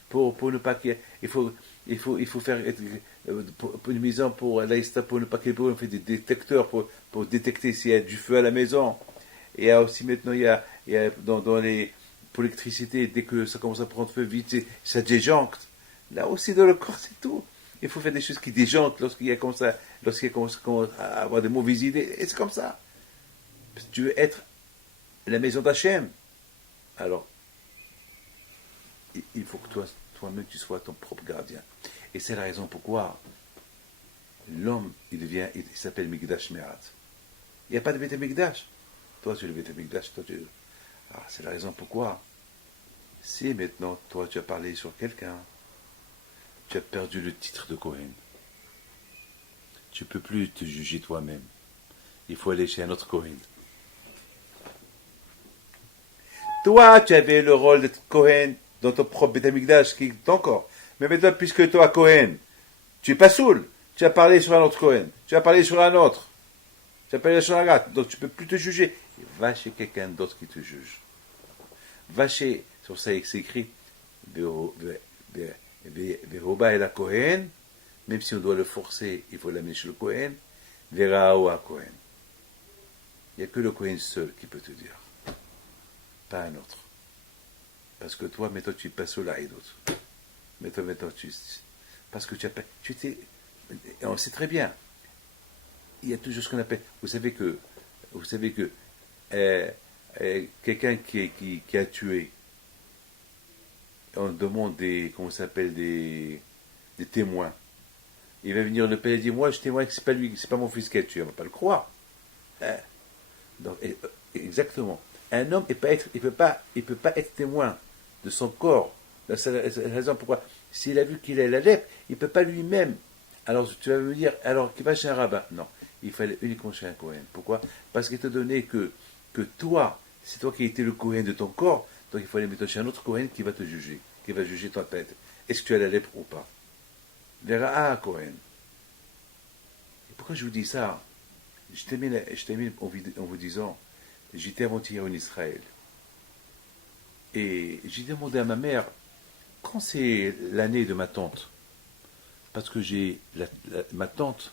pour ne pas qu'il y ait... Il faut faire pour une maison pour l'Aïsta, pour ne pas qu'il y ait... On fait des détecteurs pour détecter s'il y a du feu à la maison. Et il y a aussi maintenant, il y a dans les... Pour l'électricité, dès que ça commence à prendre feu vite, ça déjoncte. Là aussi, dans le corps, c'est tout. Il faut faire des choses qui déjonctent lorsqu'il y a comme ça, lorsqu'il y a commence à avoir de mauvaises idées. Et c'est comme ça. Si tu veux être la maison d'Hachem, alors, il faut que toi-même, tu sois ton propre gardien. Et c'est la raison pourquoi l'homme, il s'appelle Migdash Me'at. Il n'y a pas de Beth Migdash. Toi, tu es le Beth Migdash. C'est la raison pourquoi, si maintenant, toi, tu as parlé sur quelqu'un, tu as perdu le titre de Kohen. Tu ne peux plus te juger toi-même. Il faut aller chez un autre Kohen. Toi, tu avais le rôle d'être Kohen dans ton propre Beth Amikdash, qui est ton corps. Mais maintenant, puisque toi, Kohen, tu n'es pas saoul, tu as parlé sur un autre Kohen, tu as parlé sur un autre, tu as parlé sur un rat, donc tu ne peux plus te juger. Va chez quelqu'un d'autre qui te juge. Va chez, sur ça c'est écrit, Vehoba et la Kohen, même si on doit le forcer, il faut l'amener chez le Kohen, Verao à Kohen. Il n'y a que le Kohen seul qui peut te dire, pas un autre. Parce que toi, maintenant, tu passes au laïd d'autre. Maintenant, parce que tu t'es, on sait très bien, il y a toujours ce qu'on appelle, vous savez que quelqu'un qui a tué, on demande des témoins. Il va venir le père et dire, moi je témoigne que c'est pas lui, c'est pas mon fils qui a tué, on va pas le croire. Donc, exactement. Un homme il peut pas être témoin de son corps. C'est la raison pourquoi. S'il a vu qu'il a la lèpre, il peut pas lui-même. Alors tu vas me dire, alors qu'il va chez un rabbin. Non, il fallait uniquement chez un Kohen. Pourquoi? Parce qu'il te donnait que toi, c'est toi qui as été le Kohen de ton corps, donc il faut aller mettre chez un autre Kohen qui va te juger, qui va juger ta tête. Est-ce que tu as la lèpre ou pas? Verra Kohen. Et pourquoi je vous dis ça? Je termine en vous disant, j'étais avant-hier en Israël. Et j'ai demandé à ma mère, quand c'est l'année de ma tante? Parce que ma tante,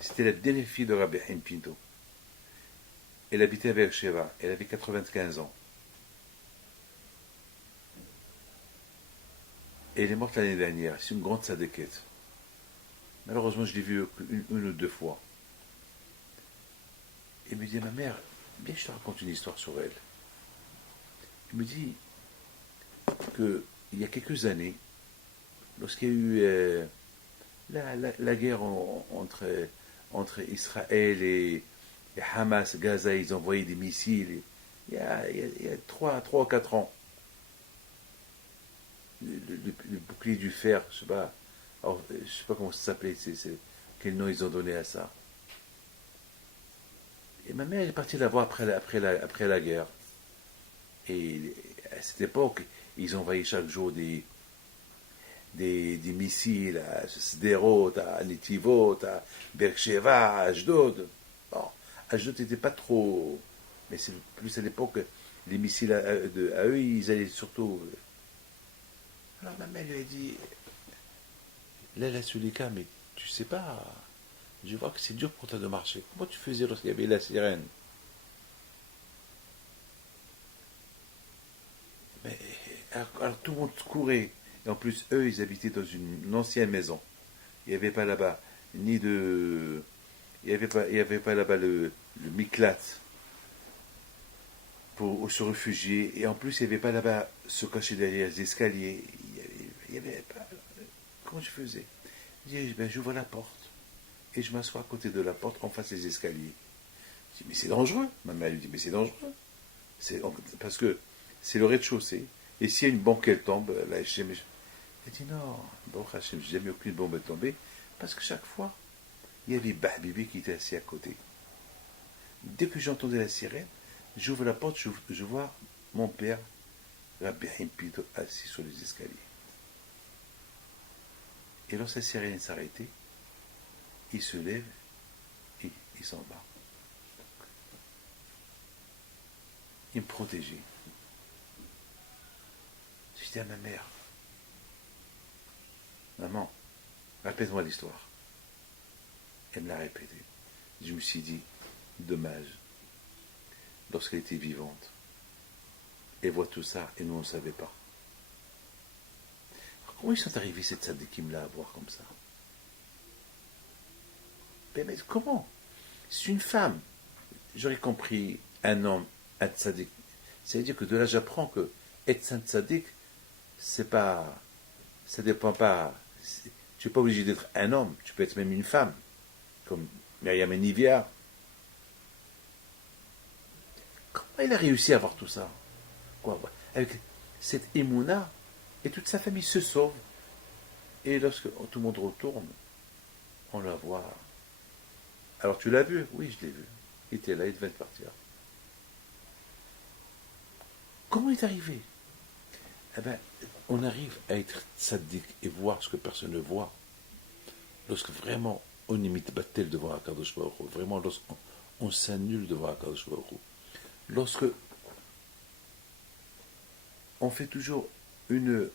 c'était la dernière fille de Rabbi Haim Pinto. Elle habitait à Beersheba. Elle avait 95 ans. Et elle est morte l'année dernière. C'est une grande sadéquette. Malheureusement, je l'ai vue une ou deux fois. Elle me dit, ma mère, bien je te raconte une histoire sur elle. Elle me dit qu'il y a quelques années, lorsqu'il y a eu la guerre entre Israël et Hamas, Gaza, ils envoyaient des missiles. Il y a 3 ou 4 ans. Le bouclier du fer, je sais pas comment ça s'appelait, quel nom ils ont donné à ça. Et ma mère est partie la voir après la guerre. Et à cette époque, ils envoyaient chaque jour des missiles à Sderot, à Netivot, à Beersheva, à Ashdod. Bon, Ashdod n'était pas trop... Mais c'est plus à l'époque, les missiles à eux, ils allaient surtout... Alors ma mère lui a dit, là, la Sulika, mais tu sais pas, je vois que c'est dur pour toi de marcher. Comment tu faisais lorsqu'il y avait la sirène? Alors tout le monde courait. Et en plus, eux, ils habitaient dans une ancienne maison. Il n'y avait pas là-bas ni de. Il y avait pas là-bas le miklat pour se réfugier. Et en plus, il n'y avait pas là-bas se cacher derrière les escaliers. Il y avait pas. Comment je faisais? Je dis, ben, j'ouvre la porte. Et je m'assois à côté de la porte, en face des escaliers. Je dis, mais c'est dangereux. Ma mère lui dit, mais c'est dangereux. Parce que c'est le rez-de-chaussée. Et s'il y a une banque qui tombe, là, elle dit, non, bon, Hachem, j'ai jamais aucune bombe tombée. Parce que chaque fois, il y avait Bahbibi qui était assis à côté. Dès que j'entendais la sirène, j'ouvre la porte, je vois mon père, Rabbi Himpito, assis sur les escaliers. Et lorsque la sirène s'arrêtait, il se lève et il s'en va. Il me protégeait. Je dis à ma mère, maman, répète-moi l'histoire. Elle me l'a répété. Je me suis dit, dommage, lorsqu'elle était vivante, elle voit tout ça et nous on ne savait pas. Alors, comment ils sont arrivés cette tzadikim-là à voir comme ça? Mais comment? C'est une femme. J'aurais compris un homme, un tzadik. C'est-à-dire que de là j'apprends que être un tzadik, c'est pas, ça dépend pas. Tu n'es pas obligé d'être un homme, tu peux être même une femme, comme Myriam et Nivia. Comment il a réussi à voir tout ça? Quoi? Avec cette émouna, et toute sa famille se sauve. Et lorsque tout le monde retourne, on la voit. Alors tu l'as vu? Oui, je l'ai vu. Il était là, il devait partir. Comment il est arrivé? Eh bien, on arrive à être tzaddik et voir ce que personne ne voit. Lorsque vraiment on imite Battel devant Akadosh Baruch Hu, vraiment lorsqu'on s'annule devant Akadosh Baruch Hu, lorsque on fait toujours une...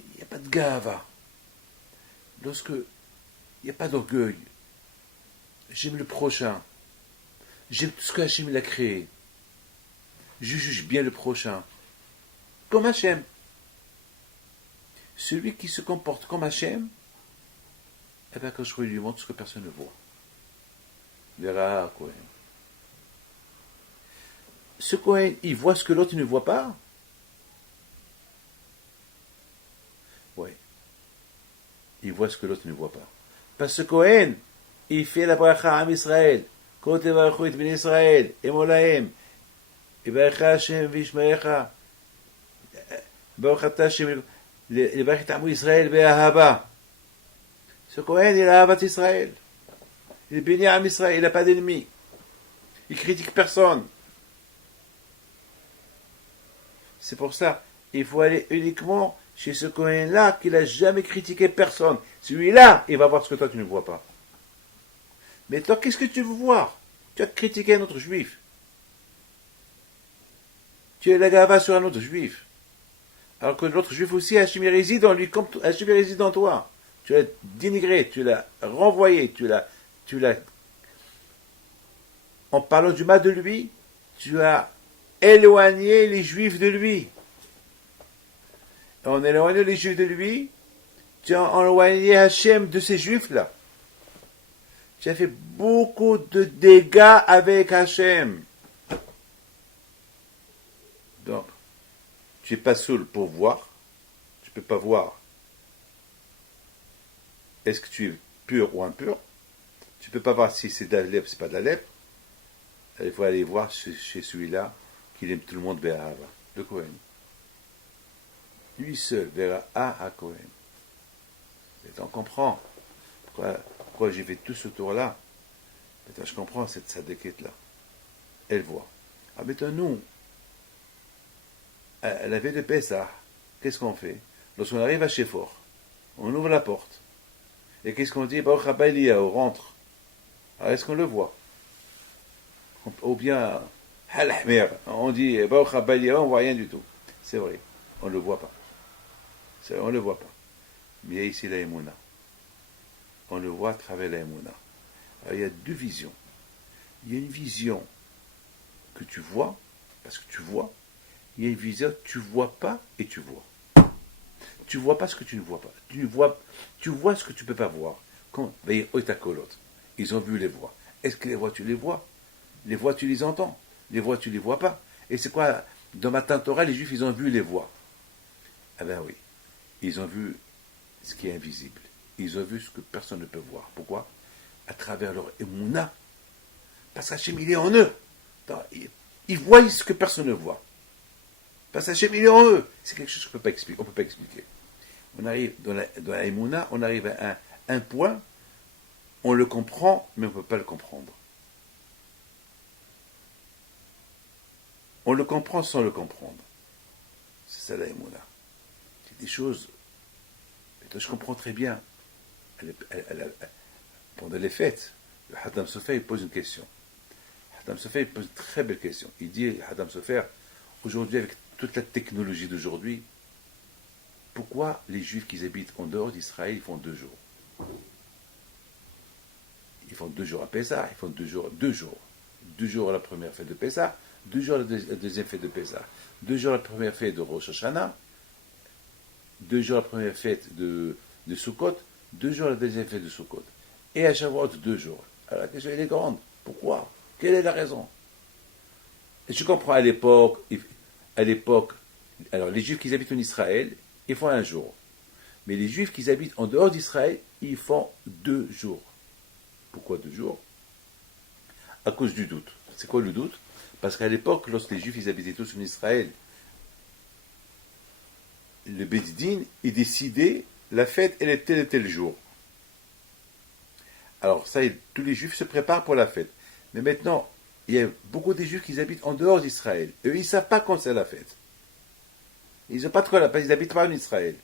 Il n'y a pas de gava. Lorsque il n'y a pas d'orgueil, j'aime le prochain, j'aime tout ce que Hachem l'a créé, je juge bien le prochain, comme Hachem. Celui qui se comporte comme Hachem, eh bien quand je lui montre ce que personne ne voit. Verra Cohen. Ce Cohen, il voit ce que l'autre ne voit pas. Oui. Il voit ce que l'autre ne voit pas. Parce que Cohen, il fait la bracha à Israël. Kote varuchu et ben Israël, emolahem. Ibarecha Hashem vishmarecha. Baruch ata Hashem, לברך את עמו ישראל באהבה. Ce Cohen, il a Ahavat Israël. Il est béni à Israël, il n'a pas d'ennemis. Il critique personne. C'est pour ça, il faut aller uniquement chez ce Cohen-là qui n'a jamais critiqué personne. Celui-là, il va voir ce que toi tu ne vois pas. Mais toi, qu'est-ce que tu veux voir? Tu as critiqué un autre juif. Tu es la gava sur un autre juif. Alors que l'autre juif aussi, Hachem réside en lui, comme Hachem réside en toi. Tu l'as dénigré, tu l'as renvoyé, tu l'as, en parlant du mal de lui, tu as éloigné les juifs de lui. En éloignant les juifs de lui, tu as éloigné Hachem de ces juifs-là. Tu as fait beaucoup de dégâts avec Hachem. Donc, tu n'es pas seul pour voir. Tu ne peux pas voir. Est-ce que tu es pur ou impur? Tu ne peux pas voir si c'est de la lèpre ou c'est pas de la lèpre. Il faut aller voir chez celui-là qui aime tout le monde vers Ahava, le Cohen. Lui seul, vers à Cohen. Et on comprend pourquoi j'ai fait tout ce tour-là. Maintenant, je comprends cette sadéquette-là. Elle voit. Ah, maintenant, nous, à la veille de Pessah, qu'est-ce qu'on fait? Lorsqu'on arrive à Shefor, on ouvre la porte. Et qu'est-ce qu'on dit? Baruch haba Eliyahu, rentre. Alors, est-ce qu'on le voit? Ou bien, on dit Baruch haba Eliyahu, on ne voit rien du tout. C'est vrai, on ne le voit pas. C'est vrai, on ne le voit pas. Mais il y a ici la Emouna. On le voit à travers la Emouna. Alors, il y a deux visions. Il y a une vision que tu vois, Parce que tu vois, il y a une vision, tu vois pas et tu vois. Tu vois pas ce que tu ne vois pas. Tu vois ce que tu peux pas voir. Quand ils ont vu les voix. Est-ce que les voix, tu les vois? Les voix, tu les entends. Les voix, tu les vois pas. Et c'est quoi? Dans Matan Torah, les Juifs, ils ont vu les voix. Ah ben oui. Ils ont vu ce qui est invisible. Ils ont vu ce que personne ne peut voir. Pourquoi? À travers leur émouna. Parce qu'Hachem, il est en eux. Ils voient ce que personne ne voit. Parce qu'Hachem, il est en eux. C'est quelque chose qu'on ne peut pas expliquer. On arrive dans la émouna, on arrive à un point, on le comprend, mais on ne peut pas le comprendre. On le comprend sans le comprendre. C'est ça la émouna. C'est des choses. Je comprends très bien. Pendant les fêtes, le Hatam Sofer il pose une question. Hatam Sofer il pose une très belle question. Il dit, Hatam Sofer, aujourd'hui, avec toute la technologie d'aujourd'hui, pourquoi les Juifs qui habitent en dehors d'Israël, ils font 2 jours? Ils font 2 jours à Pessah, ils font 2 jours. 2 jours à la première fête de Pessah, 2 jours à la deuxième fête de Pessah, 2 jours à la première fête de Rosh Hashanah, 2 jours à la première fête de Sukkot, 2 jours à la deuxième fête de Sukkot. Et à Shavuot, 2 jours. Alors la question elle est grande. Pourquoi? Quelle est la raison? Et je comprends à l'époque, alors les Juifs qui habitent en Israël, ils font 1 jour. Mais les Juifs qui habitent en dehors d'Israël, ils font 2 jours. Pourquoi 2 jours? À cause du doute. C'est quoi le doute? Parce qu'à l'époque, lorsque les Juifs ils habitaient tous en Israël, le Bédidin, il décidait la fête, elle est tel et tel jour. Alors ça, tous les Juifs se préparent pour la fête. Mais maintenant, il y a beaucoup de Juifs qui habitent en dehors d'Israël. Eux, ils ne savent pas quand c'est la fête. Ils n'ont pas trop la fête, ils n'habitent pas en Israël.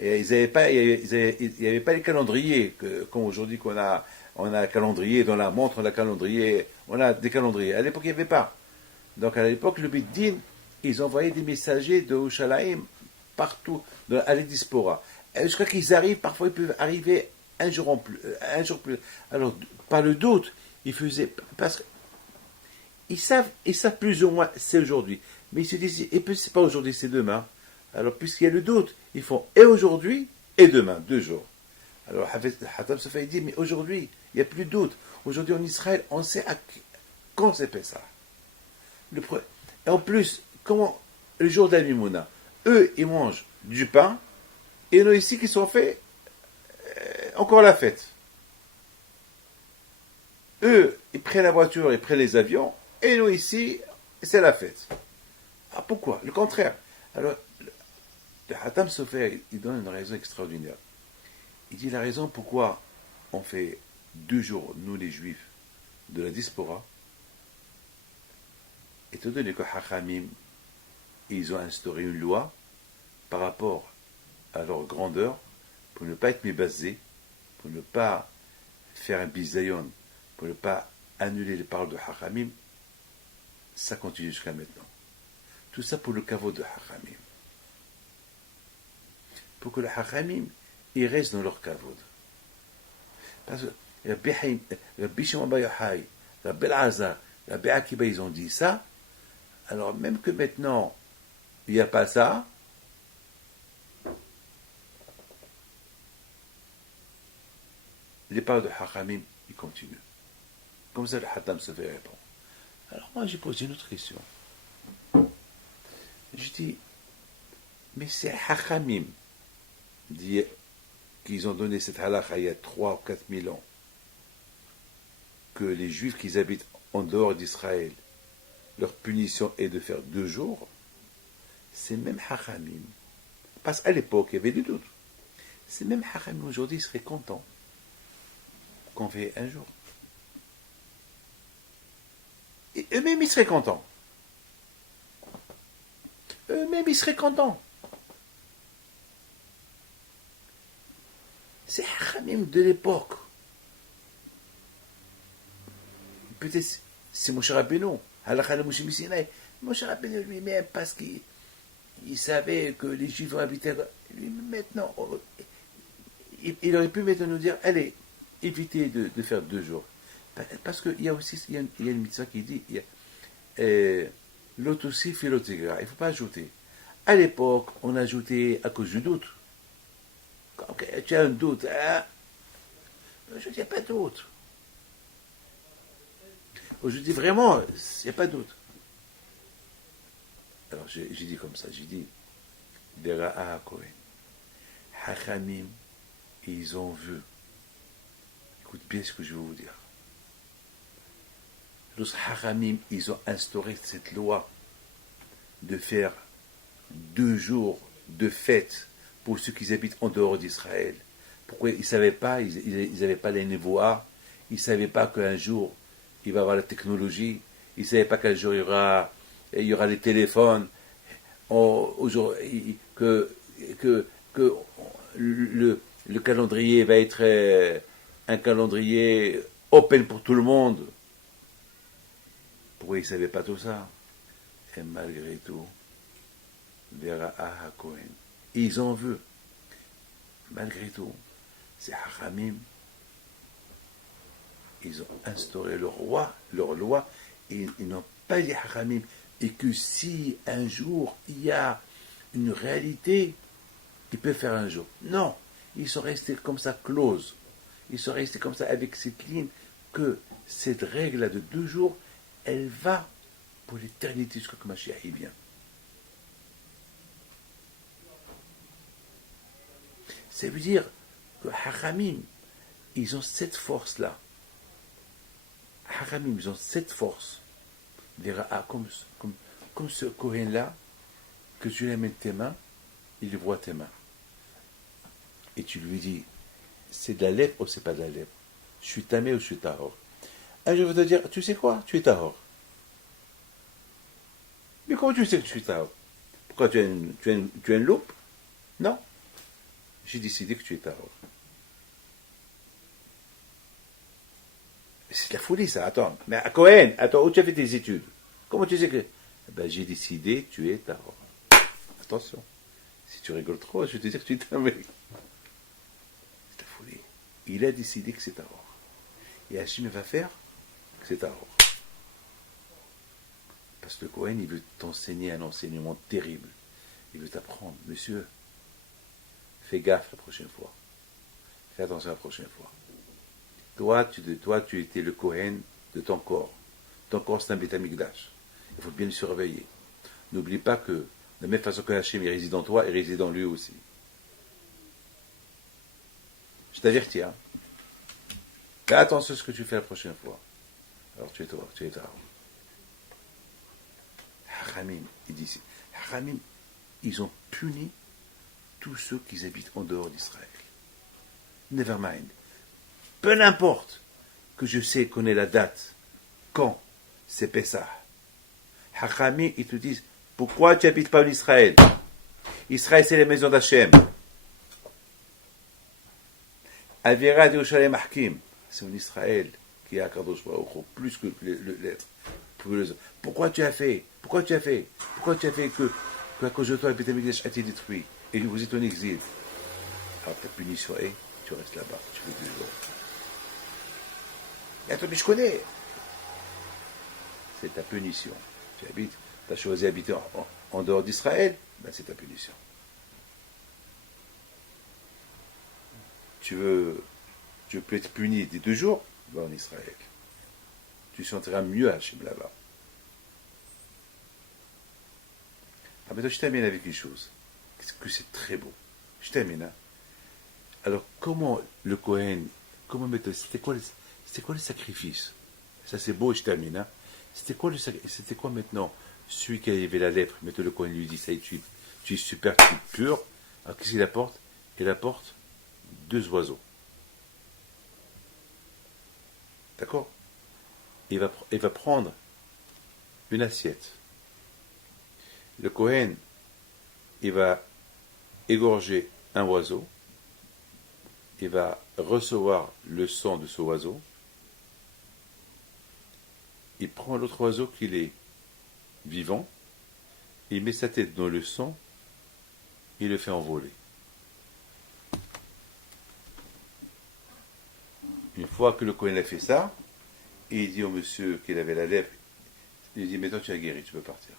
Et il n'y avait pas les calendriers, comme aujourd'hui qu'on a, on a un calendrier dans la montre, on a des calendriers. À l'époque, il n'y avait pas. Donc à l'époque, le Beit Din, ils envoyaient des messagers de Yerushalayim partout, à la diaspora. Et je crois qu'ils arrivent, parfois ils peuvent arriver un jour plus. Alors, par le doute, ils faisaient, parce qu'ils savent plus ou moins, c'est aujourd'hui. Mais ils se disent, et puis c'est pas aujourd'hui, c'est demain. Alors, puisqu'il y a le doute, ils font et aujourd'hui et demain, 2 jours. Alors, Hatam Sofer dit, mais aujourd'hui, il n'y a plus de doute. Aujourd'hui, en Israël, on sait quand c'est Pessah. Et en plus, comment, le jour de la Mimouna, eux, ils mangent du pain, et nous ici qui sont faits encore la fête. Eux, ils prennent la voiture, ils prennent les avions, et nous ici, c'est la fête. Ah, pourquoi? Le contraire. Alors, le Hatam Sofer, il donne une raison extraordinaire. Il dit la raison pourquoi on fait 2 jours, nous les Juifs, de la diaspora, étant donné que Hachamim, ils ont instauré une loi par rapport à leur grandeur, pour ne pas être mébasés, pour ne pas faire un bisayon, pour ne pas annuler les paroles de Hachamim, ça continue jusqu'à maintenant. Tout ça pour le kavod de Hachamim. Pour que le Hachamim, ils restent dans leur kavod. Parce que Rabbi Shimon Bar Yochai, Rabbi Elazar, Rabbi Akiba, ils ont dit ça, alors même que maintenant, il n'y a pas ça, les paroles de Hachamim, ils continuent. Comme ça, le Hatam Sofer répond. Alors moi, j'ai posé une autre question. Je dis, mais c'est Hachamim qu'ils ont donné cette halakha il y a 3 ou 4 000 ans, que les Juifs qui habitent en dehors d'Israël, leur punition est de faire 2 jours, c'est même Hachamim. Parce qu'à l'époque, il y avait du doute. C'est même Hachamim aujourd'hui, ils seraient contents qu'on fait 1 jour. Et eux-mêmes, ils seraient contents. Eux-mêmes, ils seraient contents. C'est Hachamim de l'époque. Peut-être c'est Moshe Rabbeinu, Halakha le Moshe Missinaï. Moshe Rabbeinu lui-même, parce qu'il savait que les Juifs habitaient. Lui, maintenant, il aurait pu maintenant nous dire, allez, évitez de faire 2 jours. Parce qu'il y a aussi une mitzvah qui dit, L'autre aussi fait l'autre tigre. Il ne faut pas ajouter. À l'époque, on ajoutait à cause du doute. Quand tu as un doute, hein? Je dis, il n'y a pas de doute. Je dis vraiment, il n'y a pas de doute. Alors j'ai dit comme ça, j'ai dit, Dera Kohen, Hachamim, ils ont vu. Écoute bien ce que je vais vous dire. Les Hachamim, ils ont instauré cette loi de faire 2 jours de fête pour ceux qui habitent en dehors d'Israël. Pourquoi ils ne savaient pas, ils n'avaient pas les névois, ils ne savaient pas qu'un jour il va y avoir la technologie, ils ne savaient pas qu'un jour il y aura les téléphones, que le calendrier va être un calendrier open pour tout le monde. Pourquoi ils ne savaient pas tout ça? Et malgré tout, Vera Kohen, ils ont vu, malgré tout, c'est Haramim, ils ont instauré leur loi, et ils n'ont pas dit Haramim, et que si un jour il y a une réalité, ils peuvent faire un jour. Non, ils sont restés comme ça close, ils sont restés comme ça avec cette ligne, que cette règle-là de 2 jours, elle va pour l'éternité jusqu'à que Mashiach y vient. Ça veut dire que Haramim, ils ont cette force-là. Haramim, ils ont cette force. Comme ce Kohen-là, que tu lui amènes tes mains, il voit tes mains. Et tu lui dis, c'est de la lèpre ou c'est pas de la lèpre? Je suis tamé ou je suis tahor? Un jour, je vais te dire, tu sais quoi? Tu es tahor. Mais comment tu sais que tu es tahor? Pourquoi tu as une loupe? Non. J'ai décidé que tu es tahor. C'est de la folie, ça. Attends. Mais à Cohen, attends, où tu as fait tes études? Comment tu sais que... Ben, j'ai décidé que tu es tahor. Attention. Si tu rigoles trop, je vais te dire que tu es tamé. C'est de la folie. Il a décidé que c'est tahor. Et Hachim va faire que c'est tahor. Parce que Cohen, il veut t'enseigner un enseignement terrible. Il veut t'apprendre. Monsieur, fais gaffe la prochaine fois. Fais attention la prochaine fois. Toi, tu étais le Kohen de ton corps. Ton corps, c'est un Beth Amikdash. Il faut bien le surveiller. N'oublie pas que, de la même façon que Hachem réside en toi, il réside en lui aussi. Je t'avertis, hein. Fais attention à ce que tu fais la prochaine fois. Alors tu es toi, tu es toi. Haramim, il dit ici. Haramim, ils ont puni tous ceux qui habitent en dehors d'Israël. Never mind. Peu importe que je sais qu'on est la date, quand c'est Pessah. Haramim, ils te disent, pourquoi tu n'habites pas en Israël? Israël, c'est la maison d'Hachem. Avira de Yerushalem Hakim, c'est en Israël qui a Kadosh Baruch Hu, plus que l'être. Pourquoi tu as fait que à cause de toi, le Beth Amikdash a été détruit et vous êtes en exil? Alors ta punition est, tu restes là-bas, tu fais 2 jours. Et attends, mais je connais. C'est ta punition. Tu as choisi d'habiter en dehors d'Israël, ben c'est ta punition. Tu veux être puni des 2 jours, va en Israël. Tu sentiras mieux à Hachem là-bas. Ah, mais toi, je t'amène avec une chose. Que c'est très beau. Je t'amène, hein. Alors, comment le Kohen, c'était quoi le sacrifice? Ça, c'est beau, je t'amène, hein. C'était quoi maintenant? Celui qui avait la lèpre, maintenant le Kohen lui dit, ça y est, tu es super, tu es pur. Alors, qu'est-ce qu'il apporte? Il apporte 2 oiseaux. D'accord? Il va prendre une assiette. Le Kohen, il va égorger un oiseau, il va recevoir le sang de ce oiseau, il prend l'autre oiseau qu'il est vivant, il met sa tête dans le sang, il le fait envoler. Une fois que le Kohen a fait ça, il dit au monsieur qu'il avait la lèpre, Il lui dit, maintenant tu as guéri, tu peux partir.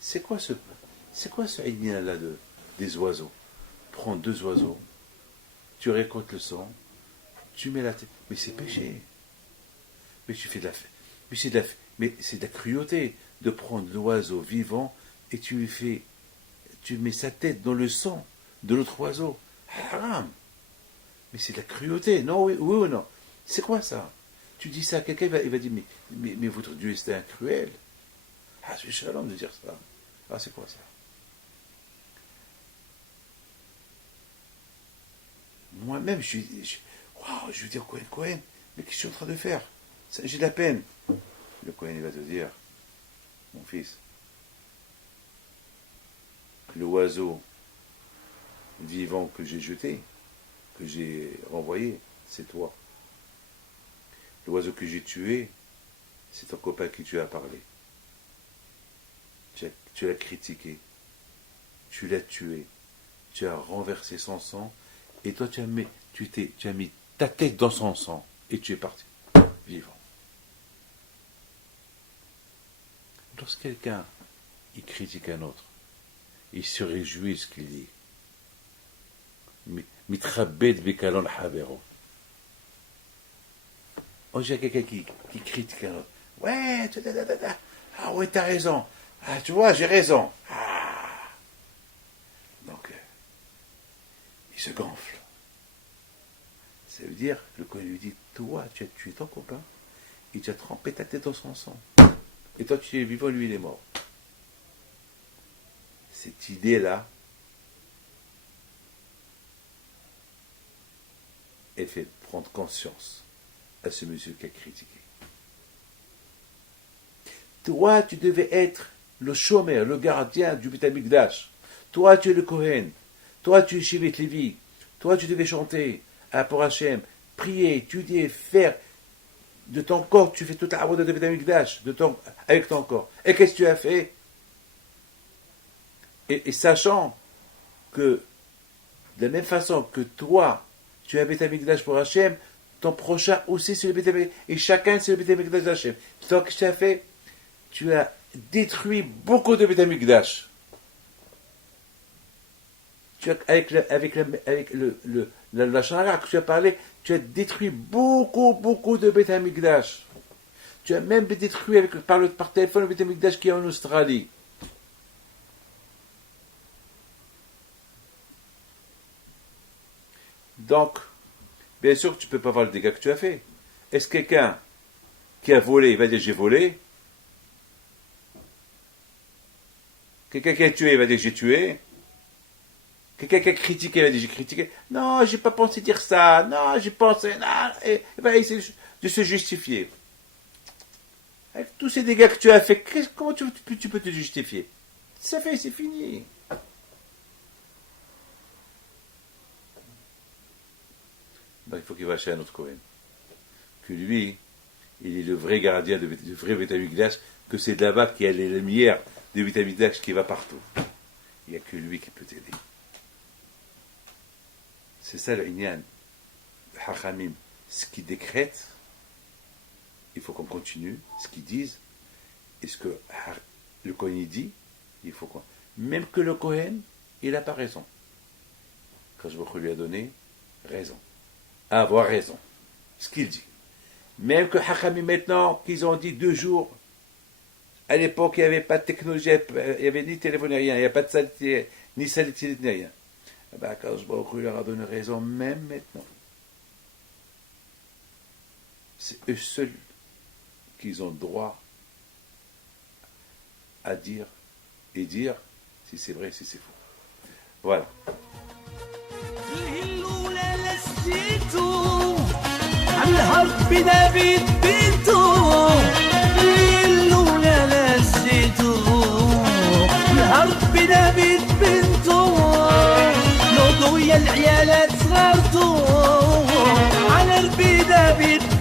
C'est quoi ce idéal-là des oiseaux? Prends 2 oiseaux, tu récoltes le sang, tu mets la tête. Mais c'est péché. Mais tu fais de la fête. Mais c'est de la cruauté de prendre l'oiseau vivant et tu mets sa tête dans le sang de l'autre oiseau. Haram. Mais c'est de la cruauté. Non, oui ou non? C'est quoi ça? Tu dis ça à quelqu'un, il va dire, mais votre Dieu est un cruel. Ah, c'est shalom de dire ça. Ah, c'est quoi ça? Moi-même, je veux dire, Cohen, mais qu'est-ce que je suis en train de faire? J'ai de la peine. Le Cohen, il va te dire, mon fils, l'oiseau vivant que j'ai jeté, que j'ai renvoyé, c'est toi. L'oiseau que j'ai tué, c'est ton copain qui tu as parlé. Tu l'as critiqué, tu l'as tué, tu as renversé son sang, et toi tu as mis ta tête dans son sang, et tu es parti, vivant. Lorsque quelqu'un il critique un autre, il se réjouit de ce qu'il dit. Mitrabed bekalon habero. On dirait quelqu'un qui critique un autre. Ouais, ah ouais, t'as raison. Ah, tu vois, j'ai raison. Ah. Donc, il se gonfle. Ça veut dire, le Cohen lui dit, toi, tu as tué ton copain, et tu as trempé ta tête dans son sang. Et toi, tu es vivant, lui, il est mort. Cette idée-là, elle fait prendre conscience à ce monsieur qui a critiqué. Toi, tu devais être le chômeur, le gardien du Beth Amikdash. Toi, tu es le Kohen. Toi, tu es Shevet Lévi. Toi, tu devais chanter pour Hachem, prier, étudier, faire de ton corps. Tu fais toute la avoda de Beth Amikdash avec ton corps. Et qu'est-ce que tu as fait? Et sachant que de la même façon que toi, tu as Beth Amikdash pour Hachem, ton prochain aussi c'est le Beth Amikdash. Et chacun c'est le Beth Amikdash d'Hachem. Donc, qu'est-ce que tu as fait? Tu as détruit beaucoup de Beth Amikdash. Avec la chanara que tu as parlé, tu as détruit beaucoup de Beth Amikdash. Tu as même détruit par téléphone le Beth Amikdash qui est en Australie. Donc, bien sûr que tu ne peux pas voir le dégât que tu as fait. Est-ce que quelqu'un qui a volé, il va dire j'ai volé? Quelqu'un qui a tué, il va dire j'ai tué. Quelqu'un qui a critiqué, il va dire j'ai critiqué. Non, j'ai pas pensé dire ça. Non, j'ai pensé. Non, il va essayer de se justifier. Avec tous ces dégâts que tu as fait, comment tu peux te justifier? Ça fait, c'est fini. Donc il faut qu'il va chez un autre Kohen. Que lui, il est le vrai gardien du vrai Beth Amikdash, que c'est de là-bas qu'il y a les lumières du Beth Amikdash qui va partout. Il n'y a que lui qui peut t'aider. C'est ça le Inyan. Le Hachamim, ce qu'ils décrètent, il faut qu'on continue, ce qu'ils disent, et ce que le Kohen dit, il faut quoi? Même que le Kohen, il n'a pas raison. Quand je lui a donné raison. Avoir raison. Ce qu'il dit. Même que Hachamim maintenant, qu'ils ont dit 2 jours, à l'époque, il n'y avait pas de technologie, il n'y avait ni téléphone, ni rien, il n'y a pas de satellite, ni satellite, ni rien. Quand je leur a donné raison, même maintenant. C'est eux seuls qui ont droit à dire et dire si c'est vrai, si c'est faux. Voilà. العيالات صغرتو على ربي دافيد